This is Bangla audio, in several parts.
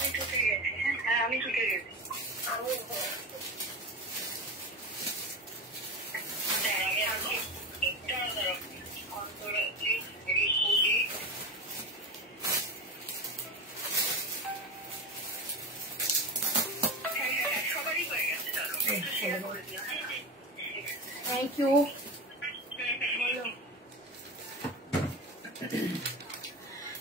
Thank you.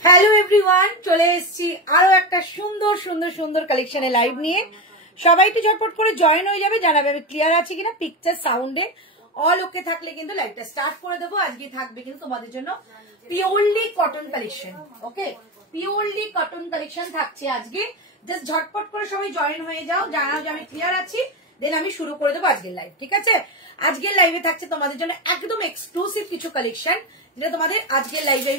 হ্যালো এভরিওয়ান, চলে এসেছি আরো একটা সুন্দর সুন্দর সুন্দর কালেকশনে লাইভ নিয়ে। সবাই একটু ঝটপট করে জয়েন হয়ে যাবে, জানাবে আমি ক্লিয়ার আছি কিনা পিকচার সাউন্ডে। অল ওকে থাকলে কিন্তু লাইভটা স্টার্ট করে দেবো। আজকে থাকবে কিন্তু তোমাদের জন্য পিওরলি কটন কালেকশন। ওকে, পিওরলি কটন কালেকশন থাকছে আজকে। জাস্ট ঝটপট করে সবাই জয়েন হয়ে যাও, জানাও যে আমি ক্লিয়ার আছি, দেন আমি শুরু করে দেবো আজকের লাইভ। ঠিক আছে, আজকের লাইভে থাকছে তোমাদের জন্য একদম এক্সক্লুসিভ কিছু কালেকশন, যেটা তোমাদের আজকের লাইভে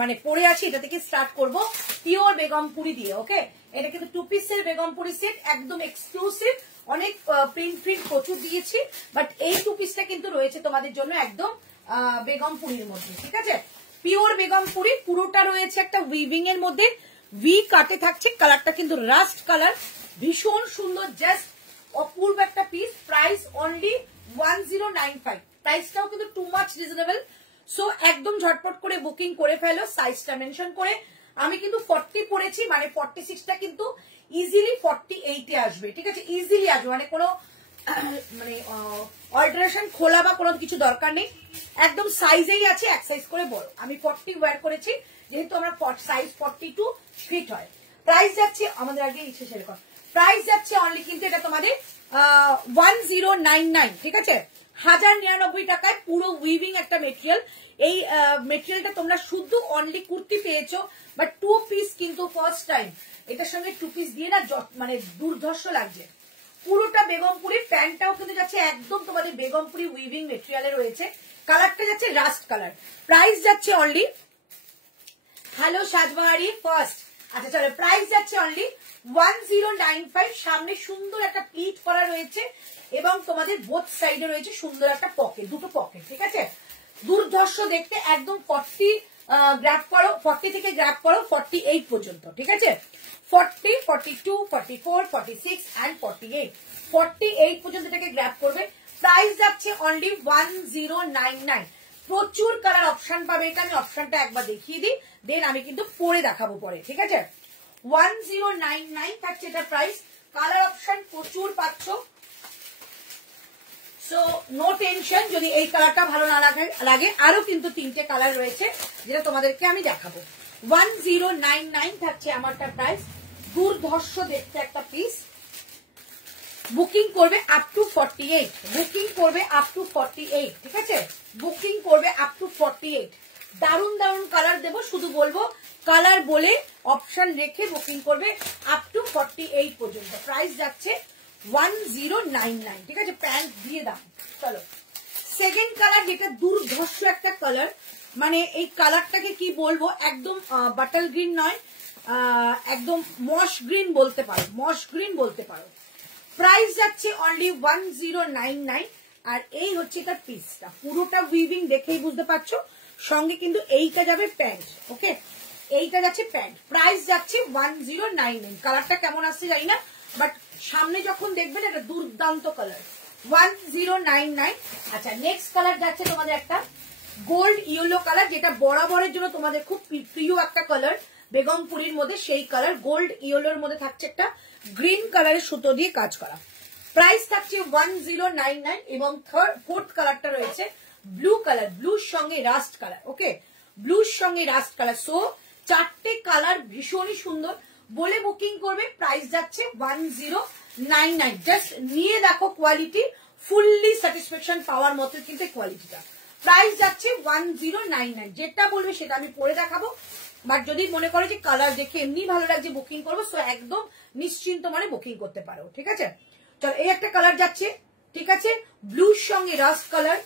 মানে পরে আছি। এটা থেকে স্টার্ট করবো পিওর বেগমপুরি দিয়ে। ওকে, এটা কিন্তু 2 পিসের বেগমপুরি সেট, একদম এক্সক্লুসিভ। অনেক প্রিন্ট প্রচুর দিয়েছি, বাট এই 2 পিসটা কিন্তু রয়েছে তোমাদের জন্য একদম বেগমপুরির মধ্যে। ঠিক আছে, পিওর বেগমপুরি, পুরোটা রয়েছে একটা উইভিং এর মধ্যে, ভি কাটে থাকছে। কালারটা কিন্তু রাস্ট কালার, ভীষণ সুন্দর, জাস্ট অপূর্ব একটা পিস। Price only 1095। প্রাইসটাও কিন্তু টু মাচ রিজনেবল। সো একদম ঝটপট করে বুকিং করে ফেলো, সাইজটা মেনশন করে। আমি কিন্তু 40 পরেছি, মানে 46টা কিন্তু ইজিলি 48 এ আসবে। ঠিক আছে, ইজিলি আসবে, মানে কোনো মানে অল্টারেশন খোলা বা কোনো কিছু দরকার নেই, একদম সাইজেই আছে, এক সাইজ করে বড়। আমি 40 ওয়্যার করেছি, যেহেতু আমরা সাইজ 42 ফিট হয়। প্রাইস যাচ্ছে আমাদের আগে ইচ্ছে সেরকম প্রাইস যাচ্ছে অনলি কিন্তু এটা তোমাদের 1099। ঠিক আছে, 1099 টাকায় পুরো উইভিং একটা মেটেরিয়াল। এই মেটেরিয়ালটা তোমরা শুধু অনলি কুর্তি পেয়েছো, বাট 2 পিস কিন্তু ফার্স্ট টাইম এটার সঙ্গে 2 পিস দিয়ে না মানে দুর্ধর্ষ লাগছে। পুরোটা বেগমপুরি, প্যান্টটাও কিন্তু যাচ্ছে একদম তোমাদের বেগমপুরি উইভিং মেটেরিয়ালে রয়েছে। কালারটা যাচ্ছে রাস্ট কালার। প্রাইস যাচ্ছে অনলি, হ্যালো সাজবাহারি ফার্স্ট। আচ্ছা চলো, প্রাইস যাচ্ছে অনলি 1095। সামনে সুন্দর একটা প্লিট করা রয়েছে এবং তোমাদের বোথ সাইডে রয়েছে সুন্দর একটা পকেট, দুটো পকেট। ঠিক আছে, দুর্ধর্ষ দেখতে, একদম 40 গ্র্যাব করো, 40 থেকে গ্র্যাব করো 48 পর্যন্ত। ঠিক আছে, 40, 42, 44, 46 and 48, 48 পর্যন্ত এটাকে গ্র্যাব করবে। প্রাইস যাচ্ছে অনলি 1099। প্রচুর কালার অপশন পাবে। এটা আমি অপশনটা একবার দেখিয়ে দিই, দেন আমি কিন্তু পরে দেখাবো পরে। ঠিক আছে, 1099 থাকছে এটা প্রাইস। কালার অপশন প্রচুর পাচ্ছ, সো নো টেনশন। যদি এই কালারটা ভালো না লাগে, আরো কিন্তু 3টে কালার রয়েছে, যেটা তোমাদেরকে আমি দেখাবো। 1099 থাকছে আমারটা প্রাইস। দুর্ধর্ষ দেখতে একটা পিস। বুকিং করবে আপ টু 48, বুকিং করবে আপ টু 48। ঠিক আছে, বুকিং করবে আপ টু 48। দারুন দারুন কালার দেবো, শুধু বলবো কালার বলে অপশন রেখে বুকিং করবে আপ টু 48 পর্যন্ত। প্রাইস যাচ্ছে 1099। ঠিক আছে, প্যান্ট দিয়ে দাম। চলো সেকেন্ড কালার, যেটা দুর্ধর্ষ একটা কালার, মানে এই কালারটাকে কি বলবো, একদম বাটার গ্রিন নয়, একদম মশ গ্রিন বলতে পারো, মশ গ্রিন বলতে পারো। প্রাইস যাচ্ছে অনলি 1099। আর এই হচ্ছে তার পিসটা, পুরোটা উইভিং দেখেই বুঝতে পারছো। সঙ্গে কিন্তু এইটা যাবে প্যান্ট। ওকে, এইটা যাচ্ছে প্যান্ট। প্রাইস যাচ্ছে 1099। কালারটা কেমন আসছে জানি না, বাট সামনে যখন দেখবেন এটা দুর্দান্ত কালার। 1099। আচ্ছা, নেক্সট কালার যাচ্ছে তোমাদের একটা গোল্ড ইয়েলো কালার, যেটা বরাবরের জন্য তোমাদের খুব প্রিয় একটা কালার বেগমপুরির মধ্যে। সেই কালার গোল্ড ইয়েলোর মধ্যে থাকছে একটা গ্রিন কালারের সুতো দিয়ে কাজ করা। প্রাইস থাকছে 1099। এবং ফোর্থ কালারটা রয়েছে ব্লু কালার, ব্লুর সঙ্গে রাস্ট কালার। ওকে, ব্লুর সঙ্গে রাস্ট কালার। সো 4টে কালার ভীষণই সুন্দর বলে বুকিং করবে। প্রাইস যাচ্ছে 1099। জাস্ট নিয়ে দেখো কোয়ালিটি, ফুললি স্যাটিসফ্যাকশন পাওয়ার মতো কিন্তু কোয়ালিটিটা। প্রাইস যাচ্ছে 1099। যেটা বলবে সেটা আমি পরে দেখাবো, বাট যদি মনে করে যে কালার দেখে এমনি ভালো লাগছে বুকিং করবো, সো একদম নিশ্চিন্ত মানে বুকিং করতে পারো। ঠিক আছে, চলো এই একটা কালার যাচ্ছে। ঠিক আছে, ব্লুর সঙ্গে রাস্ট কালার।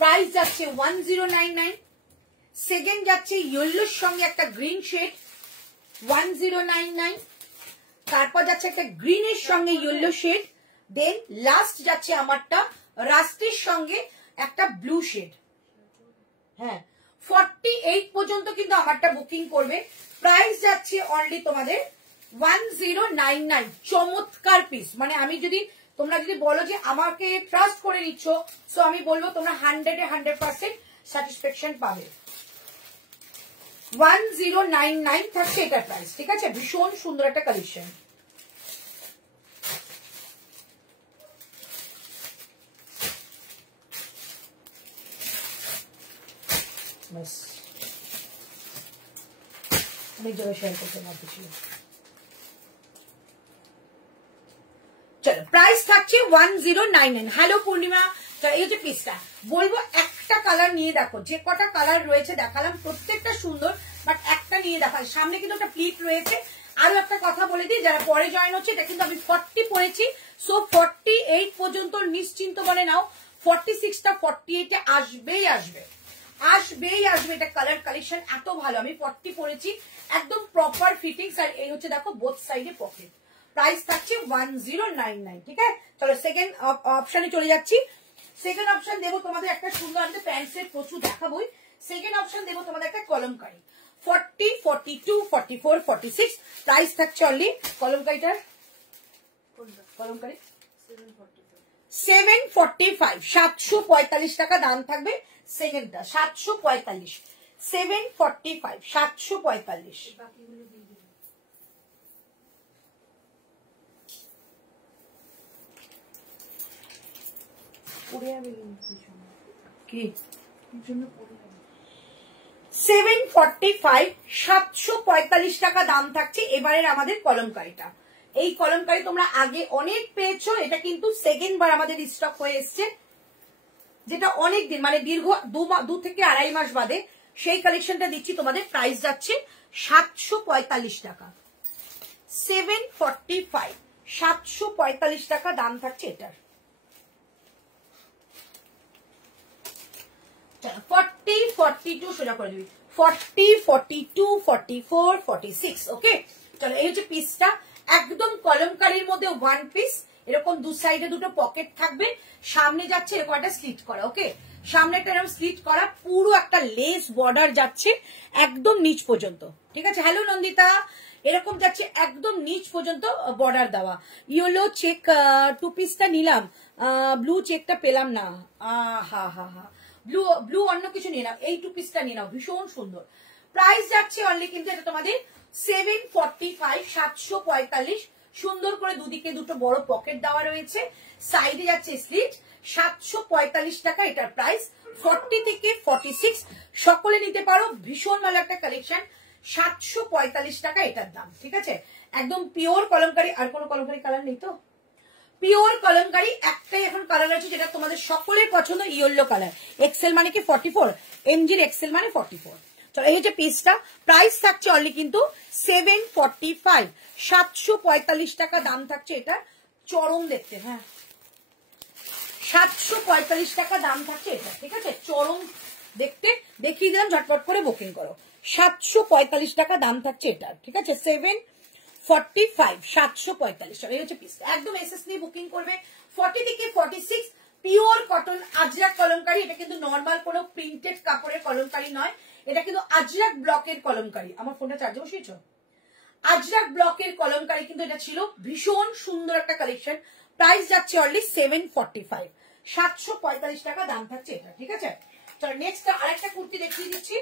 প্রাইস যাচ্ছে 1099। সেকেন্ড যাচ্ছে ইয়েলোর সঙ্গে একটা গ্রিন শেড, 1099। তারপর যাচ্ছে একটা গ্রিনের সঙ্গে ইয়েলো শেড, দেন লাস্ট যাচ্ছে আমারটা রাস্টের সঙ্গে একটা ব্লু শেড। হ্যাঁ, 48 পর্যন্ত কিন্তু আমারটা বুকিং করবে। প্রাইস যাচ্ছে অনলি তোমাদের 1099 চমৎকার পিস। মানে আমি যদি তোমরা যদি বলো যে আমাকে ট্রাস্ট করে নিচ্ছ, সো আমি বলবো তোমরা 100% স্যাটিসফ্যাকশন পাবে। 1099 থাকছে এটা প্রাইস, ঠিক আছে? ভীষণ সুন্দর একটা কালেকশন। বাস অনেক জায়গায় শেয়ার করতে পারছি। চলো প্রাইস থাকছে 1099। হ্যালো পূর্ণিমা, এই হচ্ছে পিসটা। বলবো একটা কালার নিয়ে দেখো, যে কটা কালার রয়েছে দেখালাম প্রত্যেকটা সুন্দর, বাট একটা নিয়ে দেখাল। সামনে কিন্তু একটা প্লিট রয়েছে। আরো একটা কথা বলে দিই, যারা পরে জয়েন হচ্ছে, এটা কিন্তু আমি 40 পরেছি, সো 48 পর্যন্ত নিশ্চিন্ত বলে নাও। 46টা 48 এ আসবেই আসবে, আসবেই আসবে। এটা কালার কালেকশন এত ভালো। আমি 40 পরেছি, একদম প্রপার ফিটিংস। আর এই হচ্ছে দেখো বোথ সাইডে পকেট। প্রাইস থাকছে 1099, ঠিক আছে? চলো সেকেন্ড অপশনে চলে যাচ্ছি। সেকেন্ড অপশন দেবো তোমাদের একটা সুন্দর, আমি প্যান্ট সেট প্রচুর দেখাবোই। সেকেন্ড অপশন দেবো তোমাদের একটা কলমকারি। 40, 42, 44, 46 প্রাইস থাকছে অনলি। কলমকারিটার কলমকারি 745, 745 টাকা দাম থাকবে। সেকেন্ডটা 745, 745, 745। কি 745, 745 টাকা দাম থাকছে এবারের আমাদের কলমকারিটা। এই কলমকারি তোমরা আগে অনেক পেয়েছো, এটা কিন্তু সেকেন্ড বার আমাদের স্টক হয়ে এসছে, যেটা অনেক দিন মানে দীর্ঘ 2 থেকে 2.5 মাস বাদে সেই কালেকশনটা দিচ্ছি তোমাদের। প্রাইস যাচ্ছে 745 টাকা। 745, 745 টাকা দাম থাকছে এটার। 40, 42 সোজা করে দিবি। 40, 42, 44, 46 ওকে। চলো এই হচ্ছে পিসটা, একদম কলমকারির মধ্যে ওয়ান পিস। এরকম দু সাইডে দুটো পকেট থাকবে, সামনে যাচ্ছে এরকম একটা স্লিট করা। ওকে, সামনে একটা এরকম স্লিট করা, পুরো একটা লেস বর্ডার যাচ্ছে একদম নিচ পর্যন্ত, ঠিক আছে? হ্যালো নন্দিতা, এরকম যাচ্ছে একদম নিচ পর্যন্ত বর্ডার দেওয়া। ইয়েলো চেক টু পিসটা নিলাম, ব্লু চেকটা পেলাম না। হা হা হা, ব্লু অন্য কিছু নিয়ে নাও, এই টু পিসটা নিয়ে নাও, ভীষণ সুন্দর। প্রাইস যাচ্ছে অনলি কিন্তু এটা তোমাদের 745, 745। সুন্দর করে দুদিকে দুটো বড় পকেট দেওয়া রয়েছে, সাইডে যাচ্ছে স্লিট। 745 টাকা এটার প্রাইস। 40 থেকে 46 সকলে নিতে পারো, ভীষণ ভালো একটা কালেকশন। 745 টাকা এটার দাম, ঠিক আছে? একদম পিওর কলমকারি। আর কোনো কলমকারি কালার নেই তো? পিওর কলমকারি একটাই এখন কালার আছে, যেটা তোমাদের সকলের পছন্দ, ইয়েলো কালার। এক্সেল মানে কি 44, এমজির এক্সেল মানে 44। চলো এই হচ্ছে পিসটা। প্রাইস থাকছে অনলি কিন্তু 745, 745 টাকা দাম থাকছে এটা। চরম দেখতে, হ্যাঁ 745 টাকা দাম থাকছে এটা, ঠিক আছে? চরম দেখতে, দেখিয়ে দিলাম, ঝটপট করে বুকিং করো। 745 টাকা দাম থাকছে এটা, ঠিক আছে? 745, 745। এই হচ্ছে পিস, একদম এসএস নিয়ে বুকিং করবে। 40 থেকে 46 পিওর কটন আজরাক কলমকারি। এটা কিন্তু নর্মাল কোনো প্রিন্টেড কাপড়ের কলমকারি নয়, এটা কিন্তু আজরাক ব্লকের কলমকারি। আমার ফোনটা চার্জে বসিয়েছো? আজরাক ব্লকের কলমকারি কিন্তু এটা ছিল, ভীষণ সুন্দর একটা কালেকশন। প্রাইস যাচ্ছে অনলি 745, 745 টাকা দাম থাকছে এটা, ঠিক আছে? চলো নেক্সট আরেকটা কুর্তি দেখিয়ে দিচ্ছি।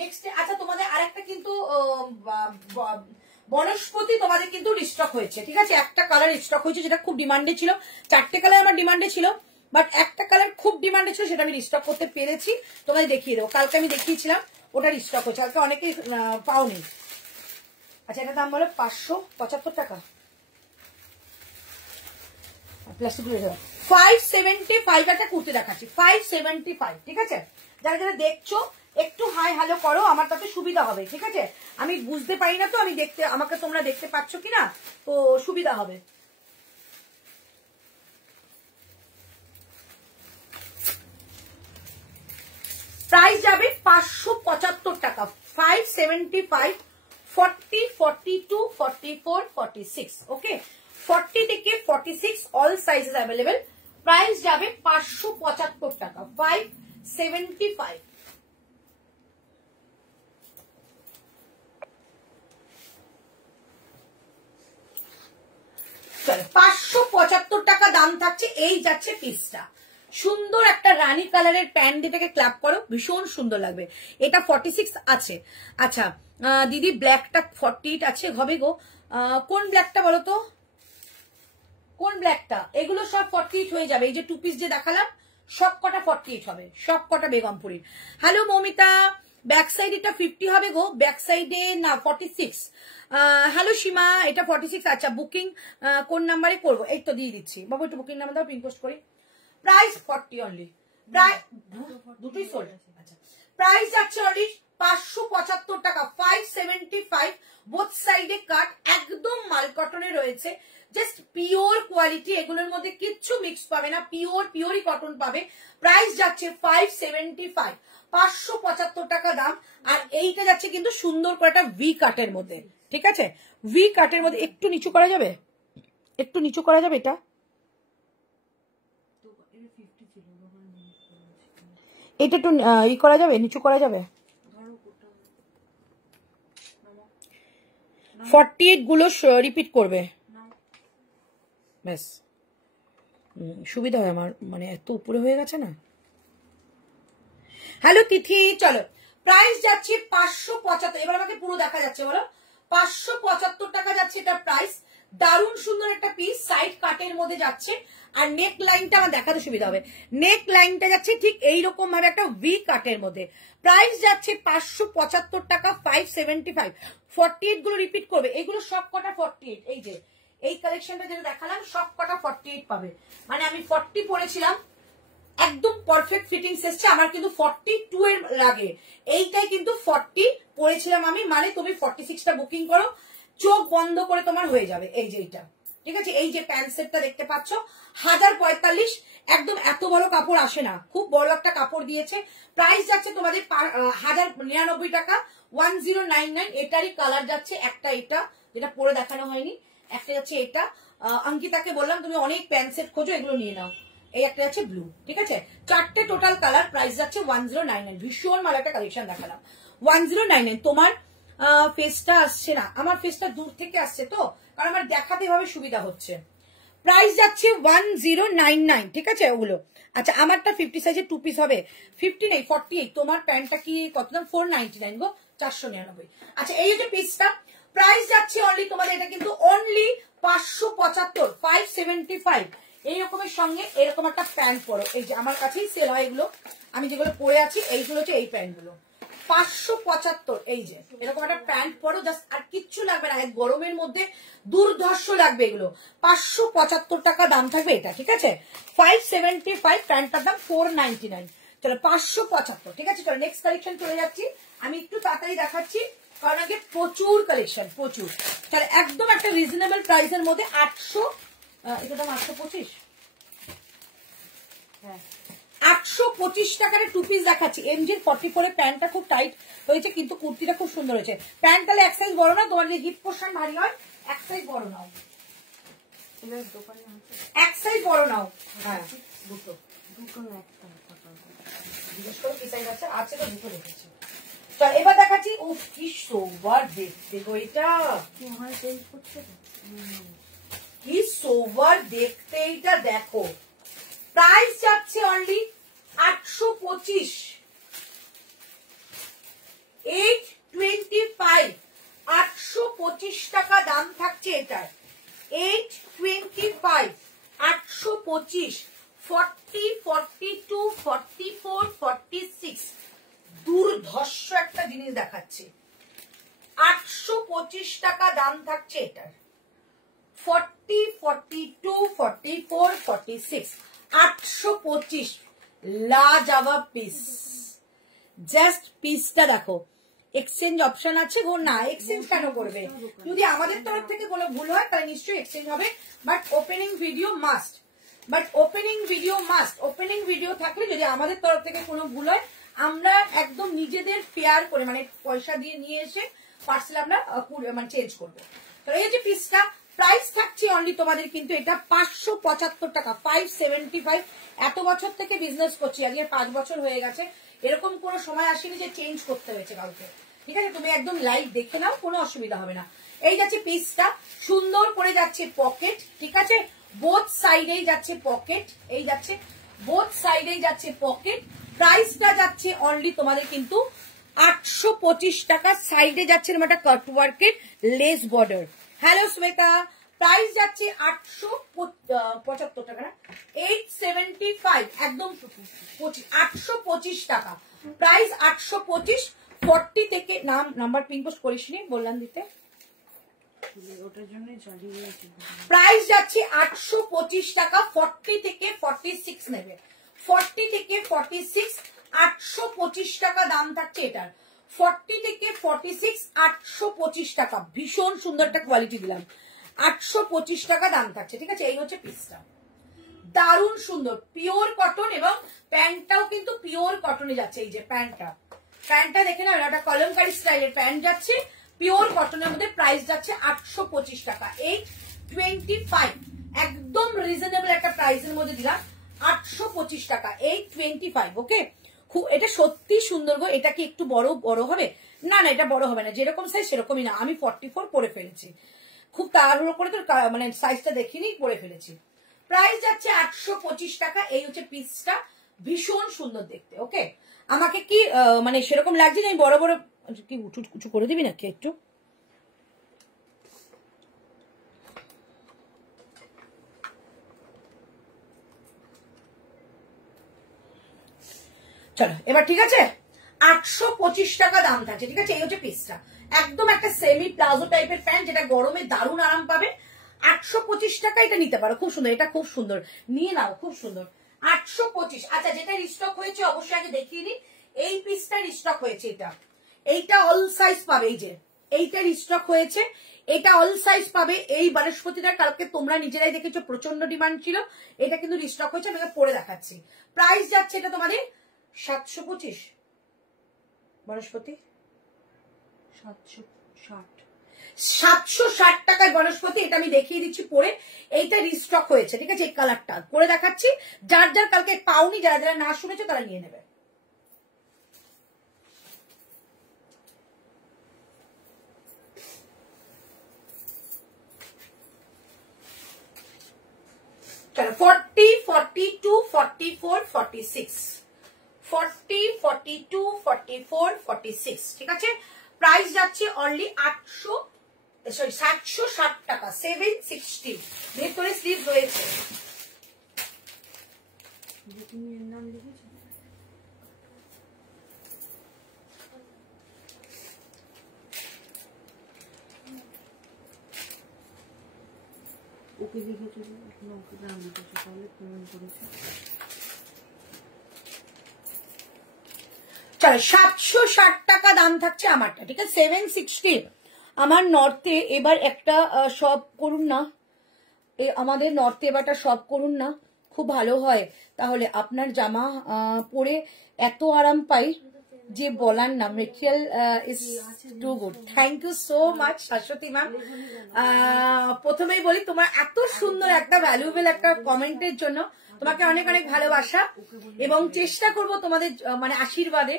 নেক্সট আচ্ছা তোমাদের আরেকটা কিন্তু বনস্পতি তোমাদের কিন্তু রিস্টক হয়েছে, ঠিক আছে? একটা কালার রিস্টক হয়েছে, যেটা খুব ডিমান্ডে ছিল। 4টে কালার আমার ডিমান্ডে ছিল, বাট একটা কালার খুব ডিমান্ডে ছিল, সেটা আমি রিস্টক করতে পেরেছি। তোমাদের দেখিয়ে দেবো, কালকে আমি দেখিয়েছিলাম, ওটা রিস্টক হয়েছে। কালকে অনেকে পাওনি। আচ্ছা এটার দাম বলো 575 টাকা। 575 একটা কুর্তি দেখাচ্ছি, 575, ঠিক আছে? যারা যারা দেখছো একটু হাই হ্যালো করো, আমার তাতে সুবিধা হবে, ঠিক আছে? আমি বুঝতে পারি না তো, আমি দেখতে, আমাকে তোমরা দেখতে পাচ্ছ কিনা, তো সুবিধা হবে। প্রাইস যাবে 575 টাকা। 575, 40, 42, 44, 46 ওকে। 40 থেকে 46 অল সাইজেস অ্যাভেলেবেল। প্রাইস যাবে 575 টাকা। 575। চলো 575 টাকা দাম থাকছে। এই যাচ্ছে পিসটা, সুন্দর একটা রানী কালারের প্যান্ট, এটাকে ক্ল্যাপ করো, ভীষণ সুন্দর লাগবে। এটা 46 আছে। আচ্ছা দিদি ব্ল্যাকটা 48 আছে হবে গো। কোন ব্ল্যাকটা বলো তো, কোন ব্ল্যাকটা? এগুলো সব 48 হয়ে যাবে। এই যে 2 পিস যে দেখালাম সব কটা 48 হবে, সব কটা বেগমপুরীর। হ্যালো মৌমিতা, ব্যাক সাইড এটা 50 হবে গো, ব্যাক সাইডে না 46। হ্যালো সীমা, এটা 46। আচ্ছা বুকিং কোন নাম্বারে করবো? এই তো দিয়ে দিচ্ছি বাবু, একটু বুকিং নাম্বার দাও, পিন পোস্ট করি। প্রাইস 40 অনলি, প্রায় দুটোই সোল্ড। আচ্ছা প্রাইস যাচ্ছে অনলি 575 টাকা, 575। বোথ সাইডে কাট, একদম মাল কটনে রয়েছে, জাস্ট পিওর কোয়ালিটি, এগুলোর মধ্যে কিচ্ছু মিক্স পাবে না, পিওরই কটন পাবে। প্রাইস যাচ্ছে 575, 575 টাকা দাম। আর এইটা যাচ্ছে কিন্তু সুন্দর করে একটা ভি কাটের মধ্যে, ঠিক আছে? ভি কাটের মধ্যে একটু নিচু করা যাবে, একটু নিচু করা যাবে, এটা এটা একটু ই করা যাবে, নিচু করা যাবে। 48 গুলো রিপিট করবে, ব্যাস সুবিধা হয় আমার, মানে এত উপরে হয়ে গেছে না। হ্যালো তিথি, চলো প্রাইস যাচ্ছে 575। এবার আমাকে পুরো দেখা যাচ্ছে বলো, 575 টাকা যাচ্ছে এটা প্রাইস। দারুণ সুন্দর একটা পিস, সাইড কাটের মধ্যে যাচ্ছে। আর নেক লাইনটা আমার দেখাতে সুবিধা হবে, নেক লাইনটা যাচ্ছে ঠিক এইরকম ভাবে একটা ভি কাটের মধ্যে। প্রাইস যাচ্ছে 575 টাকা, 575। 48 গুলো রিপিট করবে, এগুলো সব কটা 48। এই যে এই কালেকশনটা যেটা দেখালাম সব কটা 48 পাবে। মানে আমি 40 পরেছিলাম, একদম পারফেক্ট ফিটিংস এসছে আমার, কিন্তু 42 এর লাগে। এইটাই কিন্তু 40 পরেছিলাম আমি, মানে তুমি 46টা বুকিং করো, চোখ বন্ধ করে তোমার হয়ে যাবে। এই যে এইটা, ঠিক আছে? এই যে প্যান্ট সেটটা দেখতে পাচ্ছ 1045, একদম এত বড় কাপড় আসে না, খুব বড় একটা কাপড় দিয়েছে। প্রাইস যাচ্ছে তোমাদের 1099 টাকা, 1099। এটারই কালার যাচ্ছে একটা, এটা যেটা পরে দেখানো হয়নি, একটা যাচ্ছে এটা। অঙ্কিতাকে বললাম তুমি অনেক প্যান্ট সেট খোঁজো, এগুলো নিয়ে নাও। এই একটা যাচ্ছে ব্লু, ঠিক আছে? চারটে টোটাল কালার, প্রাইস যাচ্ছে 1099। ভীষণ ভালো একটা কালেকশন দেখালাম, 1099। তোমার ফেসটা আসছে না, আমার ফেসটা দূর থেকে আসছে তো, কারণ আমার দেখাতে ভাবে সুবিধা হচ্ছে। প্রাইস যাচ্ছে 1099, ঠিক আছে ওগুলো। আচ্ছা আমারটা 50 সাইজে 2 পিস হবে, 50 নেই 48। তোমার প্যান্টটা কি কত দাম? 499 গো, 499। আচ্ছা এই যে পিসটা, প্রাইস যাচ্ছে অনলি তোমাদের, এটা কিন্তু অনলি 575, 575। এই রকমের সঙ্গে এরকম একটা প্যান্ট পরো, এই যে আমার কাছেই সেল হয় এগুলো, আমি যেগুলো পরে আছি এইগুলো হচ্ছে এই প্যান্ট গুলো, 575। এই যে এরকম একটা প্যান্ট পরো, জাস্ট আর কিচ্ছু লাগবে না, গরমের মধ্যে দুর্ধর্ষ লাগবে এগুলো। 575 টাকা দাম থাকবে এটা, ঠিক আছে? 575, প্যান্টটার দাম 499। চলো 575, ঠিক আছে? চলো নেক্সট কালেকশন চলে যাচ্ছি, আমি একটু তাড়াতাড়ি দেখাচ্ছি কারণ আগে প্রচুর কালেকশন, প্রচুর। তাহলে একদম একটা রিজনেবল প্রাইসের মধ্যে 800, এটা দাম 825, হ্যাঁ 825 টাকার 2 পিস দেখাচ্ছি। এমজির 44 প্যান্টটা খুব টাইট হয়েছে, কিন্তু কুর্তিটা খুব সুন্দর হয়েছে। প্যান্ট তাহলে এক সাইজ বড় না, তোমার যে হিপ পোর্শন ভারী হয় এক সাইজ বড় নাও, এক সাইজ বড় নাও। হ্যাঁ দুটো জিজ্ঞেস করো কি সাইজ আছে, আছে তো দুটো রেখেছি। চল এবার দেখাচ্ছি, ও কি সোবার দেখতে গো, এটা কি সোবার দেখতে, এটা দেখো। প্রাইস যাচ্ছে অনলি 825, 825, 825 টাকা দাম থাকছে এটার। 825, 825, 40, 42, 44, 46। দুর্ধর্ষ একটা জিনিস দেখাচ্ছে, 825 টাকা দাম থাকছে এটার। 40, 42, 44, 46, 825। লাজবাব পিস, জাস্ট পিসটা দেখো। এক্সচেঞ্জ অপশন আছে গো? না, এক্সচেঞ্জ কেন করবে? যদি আমাদের তরফ থেকে কোনো ভুল হয় তাহলে নিশ্চয়ই এক্সচেঞ্জ হবে, but opening video must, but opening video must. Opening video থাকলে যদি আমাদের তরফ থেকে কোনো ভুল হয়, আমরা একদম নিজেদের ফেয়ার করে, মানে পয়সা দিয়ে নিয়ে এসে পার্সেল আমরা মানে চেঞ্জ করবো। তো এই যে পিসটা, প্রাইস থাকছে অনলি তোমাদের কিন্তু এটা 575 টাকা, 575। এত বছর থেকে বিজনেস করছি, আজকে 5 বছর হয়ে গেছে, এরকম কোনো সময় আসেনি যে চেঞ্জ করতে হয়েছে কাউকে। ঠিক আছে, তুমি একদম লাইভ দেখে নাও, কোনো অসুবিধা হবে না। এই যাচ্ছে পিসটা, সুন্দর করে যাচ্ছে পকেট, ঠিক আছে, বোথ সাইডেই যাচ্ছে পকেট, এই যাচ্ছে বোথ সাইডেই যাচ্ছে পকেট। প্রাইসটা যাচ্ছে অনলি তোমাদের কিন্তু 825 টাকা। সাইডে যাচ্ছে একটা কাটওয়ার্কের lace border. Hello Shweta, price যাচ্ছে 875 টাকা না, 875, একদম 825 টাকা প্রাইস, 825। 40 থেকে নাম্বার পিন পোস্ট করিসনি, বললাম দিতে, ওটার জন্য প্রাইস যাচ্ছে 825 টাকা। 40 থেকে 46 নেবে, 40 থেকে 46 825 টাকা দাম থাকছে এটার। 40 থেকে 46 825 টাকা, ভীষণ সুন্দর একটা কোয়ালিটি দিলাম, 825 টাকা দাম থাকছে, ঠিক আছে। এই হচ্ছে পিসটা, দারুণ সুন্দর পিওর কটন, এবং প্যান্টটাও কিন্তু পিওর কটনে যাচ্ছে। এই যে প্যান্টটা দেখে না, একটা কলমকারী স্টাইলের প্যান্ট যাচ্ছে পিওর কটনের মধ্যে। প্রাইস যাচ্ছে 825 টাকা, 825, একদম রিজনেবল একটা প্রাইসের মধ্যে দিলাম, 825 টাকা, 825। ওকে, এটা সত্যি সুন্দর গো। এটা কি একটু বড় হবে? না না, এটা বড় হবে না, যেরকম সাইজ সেরকমই না। আমি 44 পরে ফেলেছি, খুব তাড়াহুড়ো করে তো মানে সাইজটা দেখিনি, পরে ফেলেছি। প্রাইস যাচ্ছে 825 টাকা। এই হচ্ছে পিসটা, ভীষণ সুন্দর দেখতে। ওকে, আমাকে কি মানে সেরকম লাগছে না, বড় বড় কি উঁচু করে দিবি নাকি একটু? চলো এবার, ঠিক আছে, 825 টাকা দাম থাকছে, ঠিক আছে। এই হচ্ছে পিসটা, একদম একটা সেমি প্লাজো টাইপের প্যান্ট, যেটা গরমে দারুণ আরাম পাবে। 825 টাকা এটা নিতে পারো, খুব সুন্দর, এটা খুব সুন্দর, নিয়ে নাও, খুব সুন্দর। 825। আচ্ছা, যেটা রিস্টক হয়েছে অবশ্যই আগে দেখিয়ে নিই, এই পিসটা রিস্টক হয়েছে, এইটা অল সাইজ পাবে। এই যে এইটা রিস্টক হয়েছে, এটা অল সাইজ পাবে। এই বৃহস্পতিটা কালকে তোমরা নিজেরাই দেখেছো, প্রচন্ড ডিমান্ড ছিল, এটা কিন্তু রিস্টক হয়েছে, আমি পরে দেখাচ্ছি। প্রাইস যাচ্ছে এটা তোমাদের 725, বনস্পতি 760 টাকায় বনস্পতি, এটা আমি দেখিয়ে দিচ্ছি পরে। এইটা রিস্টক হয়েছে, ঠিক আছে, এই কালারটা পরে দেখাচ্ছি। যার যার কালকে পাওনি, যারা যারা না শুনেছো তারা নিয়ে নেবে। চলো, 40, 42, 44, 46, 40, 42, 44, 46, ঠিক আছে। প্রাইস যাচ্ছে অনলি 760 টাকা, 760। ভেতরে স্লিভ রয়েছে। ওকে লিখেছো, ওকে নাম লিখেছো, তাহলে পেমেন্ট করেছো। চলো, 760 টাকা দাম থাকছে আমারটা, ঠিক আছে, 760। আমার নর্থে এবার একটা শপ করুন না, আমাদের নর্থে এবারটা শপ করুন না, খুব ভালো হয়। তাহলে আপনার জামা পরে এত আরাম পাই যে বলার না। Material is too good. Thank you so much Shashwati ma'am. প্রথমেই বলি, তোমার এত সুন্দর একটা ভ্যালুয়েবল একটা কমেন্টের জন্য তোমাকে অনেক অনেক ভালোবাসা, এবং চেষ্টা করব তোমাদের মানে আশীর্বাদে,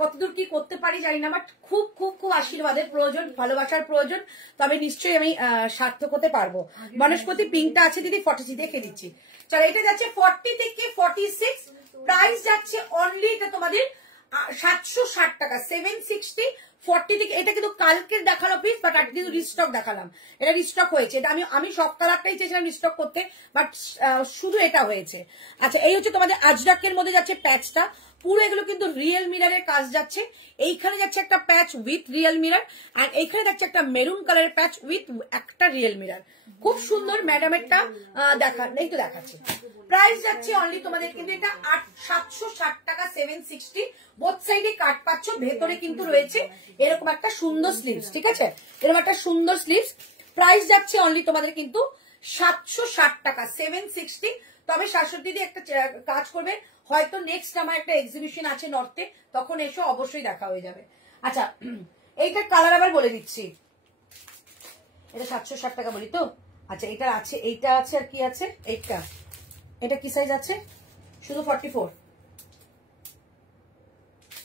কতদূর কি করতে পারি জানি না, বাট খুব খুব খুব আশীর্বাদের প্রয়োজন, ভালোবাসার প্রয়োজন, তবে নিশ্চয়ই আমি সার্থক হতে পারবো। বনস্পতি পিঙ্কটা আছে দিদি, 40 দেখে দিচ্ছি। চলো, এটা যাচ্ছে 40 থেকে 46, প্রাইস যাচ্ছে অনলি এটা তোমাদের 760 টাকা, 760। 40 থেকে, এটা কিন্তু কালকের দেখানো পিস, বাট আজকে কিন্তু রিস্টক দেখালাম, এটা রিস্টক হয়েছে। এটা আমি সব কালারটাই চেয়েছিলাম রিস্টক করতে, বাট শুধু এটা হয়েছে। আচ্ছা, এই হচ্ছে তোমাদের আজরাকের মধ্যে যাচ্ছে প্যাচটা, পুরো এগুলো কিন্তু রিয়েল মিররের কাজ যাচ্ছে। এইখানে যাচ্ছে একটা প্যাচ উইথ রিয়েল মিরর, আর এইখানে যাচ্ছে একটা মেরুন কালারের প্যাচ উইথ একটা রিয়েল মিরর, খুব সুন্দর। ম্যাডামেরটা এই তো দেখাচ্ছি। প্রাইস যাচ্ছে অনলি তোমাদের কিন্তু এটা 760 টাকা, 760। বোথ সাইডে কাট পাচ্ছ, ভেতরে কিন্তু রয়েছে এরকম একটা সুন্দর স্লিভস, ঠিক আছে, এরকম একটা সুন্দর স্লিভস। প্রাইস যাচ্ছে অনলি তোমাদের কিন্তু 760 টাকা, 760। তবে শাশ্বতী দিদি একটা কাজ করবে, হয়তো নেক্সট আমার একটা এক্সিবিশন আছে নর্থে, তখন এসো, অবশ্যই দেখা হয়ে যাবে। আচ্ছা, এইটার কালার আবার বলে দিচ্ছি, এটা 760 টাকা বলি তো। আচ্ছা, এটা আছে, এইটা আছে, আর কি আছে, এটা কি সাইজ আছে, শুধু 44,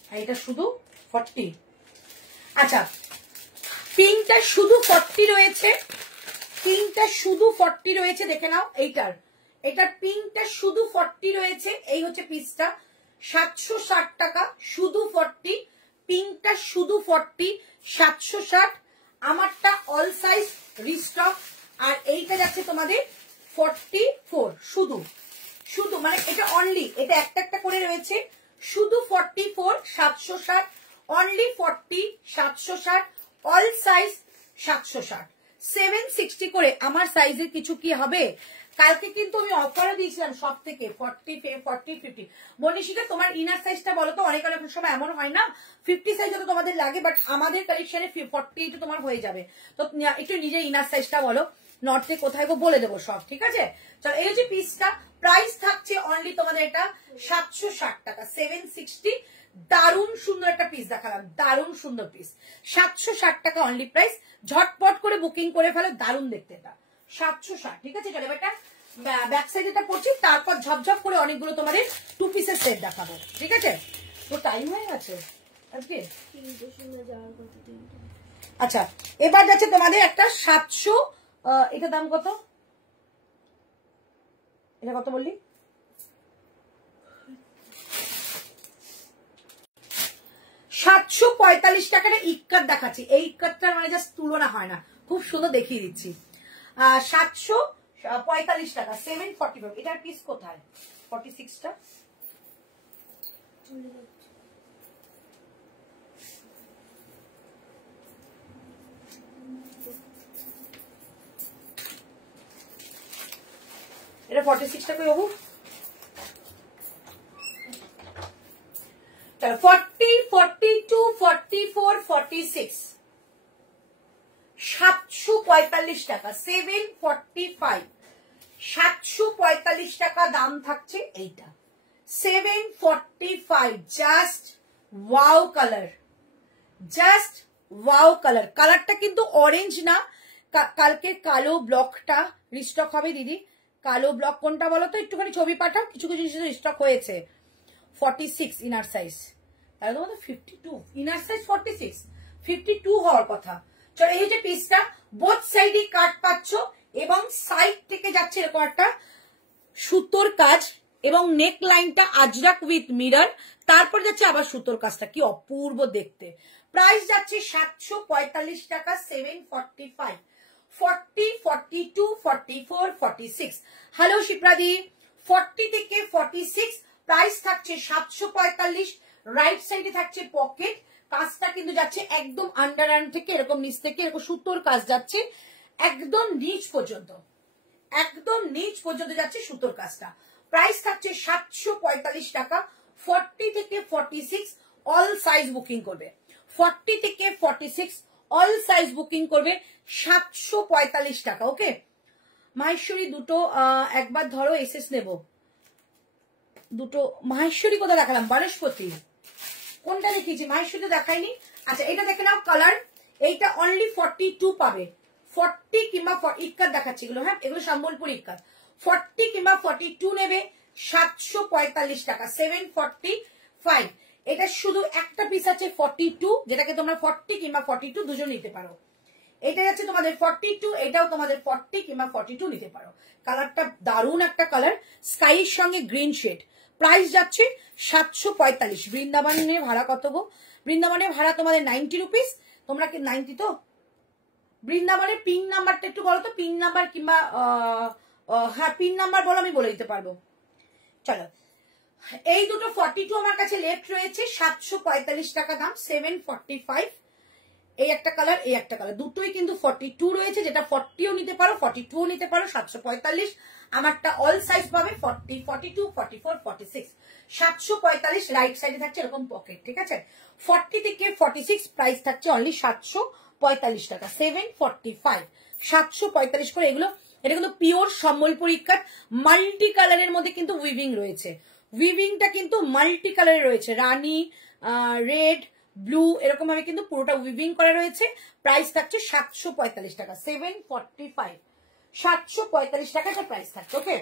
আর এটা শুধু 40। আচ্ছা, পিঙ্কটা শুধু 40 রয়েছে, পিঙ্কটা শুধু 40 রয়েছে, দেখে নাও। এটার পিঙ্কটা শুধু 40 রয়েছে। এই হচ্ছে পিসটা, 760 টাকা, শুধু 40। পিঙ্কটা শুধু 40, 760। আমারটা অল সাইজ রিস্টক, আর এইটা যাচ্ছে তোমাদের 44 শুধু, শুধু মানে এটা অনলি, এটা একটা একটা করে রয়েছে, শুধু 44, 760, অনলি 40, 760, অল সাইজ 760, 760 করে। আমার সাইজের কিছু কি হবে? কালকে কিন্তু আমি অফারও দিয়েছিলাম সব থেকে 40, 50। মনীষিকা তোমার ইনার সাইজটা বলো তো, অনেক অনেক সময় এমন হয় না 50 সাইজ তো তোমাদের লাগে, বাট আমাদের কালেকশনে 40 তোমার হয়ে যাবে। তো একটু নিজে ইনার সাইজটা বলো, নর্থে কোথায় গো বলে দেবো সব, ঠিক আছে? চলো, এই হচ্ছে পিসটা, প্রাইস থাকছে অনলি তোমাদের এটা 760 টাকা, 760। দারুণ সুন্দর একটা পিস দেখালাম, দারুণ সুন্দর পিস, 760 টাকা অনলি প্রাইস। ঝটপট করে বুকিং করে ফেলো, দারুণ দেখতে এটা, 760, ঠিক আছে? চলো, এটা ব্যাক সাইড এটা পড়ছি, তারপর ঝপঝপ করে অনেকগুলো তোমাদের 2 পিসের সেট দেখাবো, ঠিক আছে? তো টাইম হয়ে গেছে আজকে। আচ্ছা, এবার যাচ্ছে তোমাদের একটা 700, এটা দাম কত? এটা কত বললি? 745 টাকার ইক্কাত দেখাচ্ছি। এই ইক্কাতটার মানে জাস্ট তুলনা হয় না, খুব সুন্দর দেখিয়ে দিচ্ছি। 745 টাকা, 745। এটার পিস কোথায়? 46টা এটা 46টা কই বাবু? 40, 42, 44, 46, 745 টাকা, 745, 745 টাকা দাম থাকছে এইটা, 745। Just wow colour, just wow colour. কালারটা কিন্তু অরেঞ্জ না, কালকে কালো ব্লকটা রিস্টক হবে দিদি। কালো ব্লক কোনটা বলো তো, একটুখানি ছবি পাঠাও, কিছু কিছু জিনিস রিস্টক হয়েছে। 46 ইনার সাইজ, তাহলে তোমাদের 52 ইনার সাইজ, 46, 52 হওয়ার কথা। চলো, এই যে পিসটা বোথ সাইডে কাট পাচ্ছ, এবং সাইড থেকে যাচ্ছে এরকম একটা সুতোর কাজ, এবং নেক লাইনটা আজরাক উইথ মিরর, তারপর যাচ্ছে আবার সুতোর কাজটা, কি অপূর্ব দেখতে। প্রাইস যাচ্ছে 745 টাকা, 745, 40, 42, 44, 46। হ্যালো শিপ্রাদি, 40 থেকে 46 প্রাইস থাকছে 745। রাইট সাইডে থাকছে পকেট, কাজটা কিন্তু যাচ্ছে একদম আন্ডার আর্ম থেকে এরকম নিচ থেকে এরকম সুতোর কাজ যাচ্ছে একদম নিচ পর্যন্ত, একদম নিচ পর্যন্ত যাচ্ছে সুতোর কাজটা। প্রাইস থাকছে 745 টাকা, 40 থেকে 46 অল সাইজ বুকিং করবে, 40 থেকে 46 অল সাইজ বুকিং করবে 745 টাকা। ওকে মাহেশ্বরী, দুটো একবার ধরো, এসএস নেব দুটো। মাহেশ্বরী কোথায় দেখালাম? বৃহস্পতি কোনটা দেখিয়েছি? মাহেশ্বরী দেখাইনি। আচ্ছা, এটা দেখে নাও কালার, এইটা অনলি 42 পাবে, 40 কিংবা ইক্কাত দেখাচ্ছি এগুলো, হ্যাঁ এগুলো সম্বলপুর ইক্কাত। 40 কিংবা 42 নেবে 745 টাকা, 745। এটা শুধু একটা পিস আছে 42, যেটাকে তোমরা 40 কিংবা 42 দুজন নিতে পারো। এটা যাচ্ছে তোমাদের 42, এটাও তোমাদের 40 কিংবা 42 নিতে পারো। কালারটা দারুণ একটা কালার, স্কাইয়ের সঙ্গে গ্রিন শেড। প্রাইস যাচ্ছে 745। বৃন্দাবনের ভাড়া কত গো? বৃন্দাবনের ভাড়া তোমাদের 90 রুপিস। তোমরা কি 90 তো? বৃন্দাবনের পিন নাম্বারটা একটু বলো তো, পিন নাম্বার কিংবা হ্যাঁ পিন নাম্বার বলো, আমি বলে দিতে পারবো। চলো, এই দুটো 42 আমার কাছে লেফট রয়েছে, 745 টাকা দাম, 745। এই একটা কালার, এই একটা কালার, দুটোই কিন্তু 42 রয়েছে, যেটা 40ও নিতে পারো, 42ও নিতে পারো, 745। আমারটা অল সাইজ পাবে, 40, 42, 44, 46, 745। রাইট সাইডে থাকছে এরকম পকেট, ঠিক আছে? 40 থেকে 46 প্রাইস থাকছে অনলি 745 টাকা, 745, 745 করে এগুলো। এটা কিন্তু পিওর সম্বলপুর ইক্কাত, মাল্টি কালারের মধ্যে কিন্তু উইভিং রয়েছে। উইভিংটা কিন্তু মাল্টি কালারে রয়েছে, রানী, রেড, ব্লু, এরকম ভাবে কিন্তু পুরোটা উইভিং করা রয়েছে। প্রাইস থাকছে 745 টাকা, 745, 745 টাকা প্রাইস থাকছে। ওকে,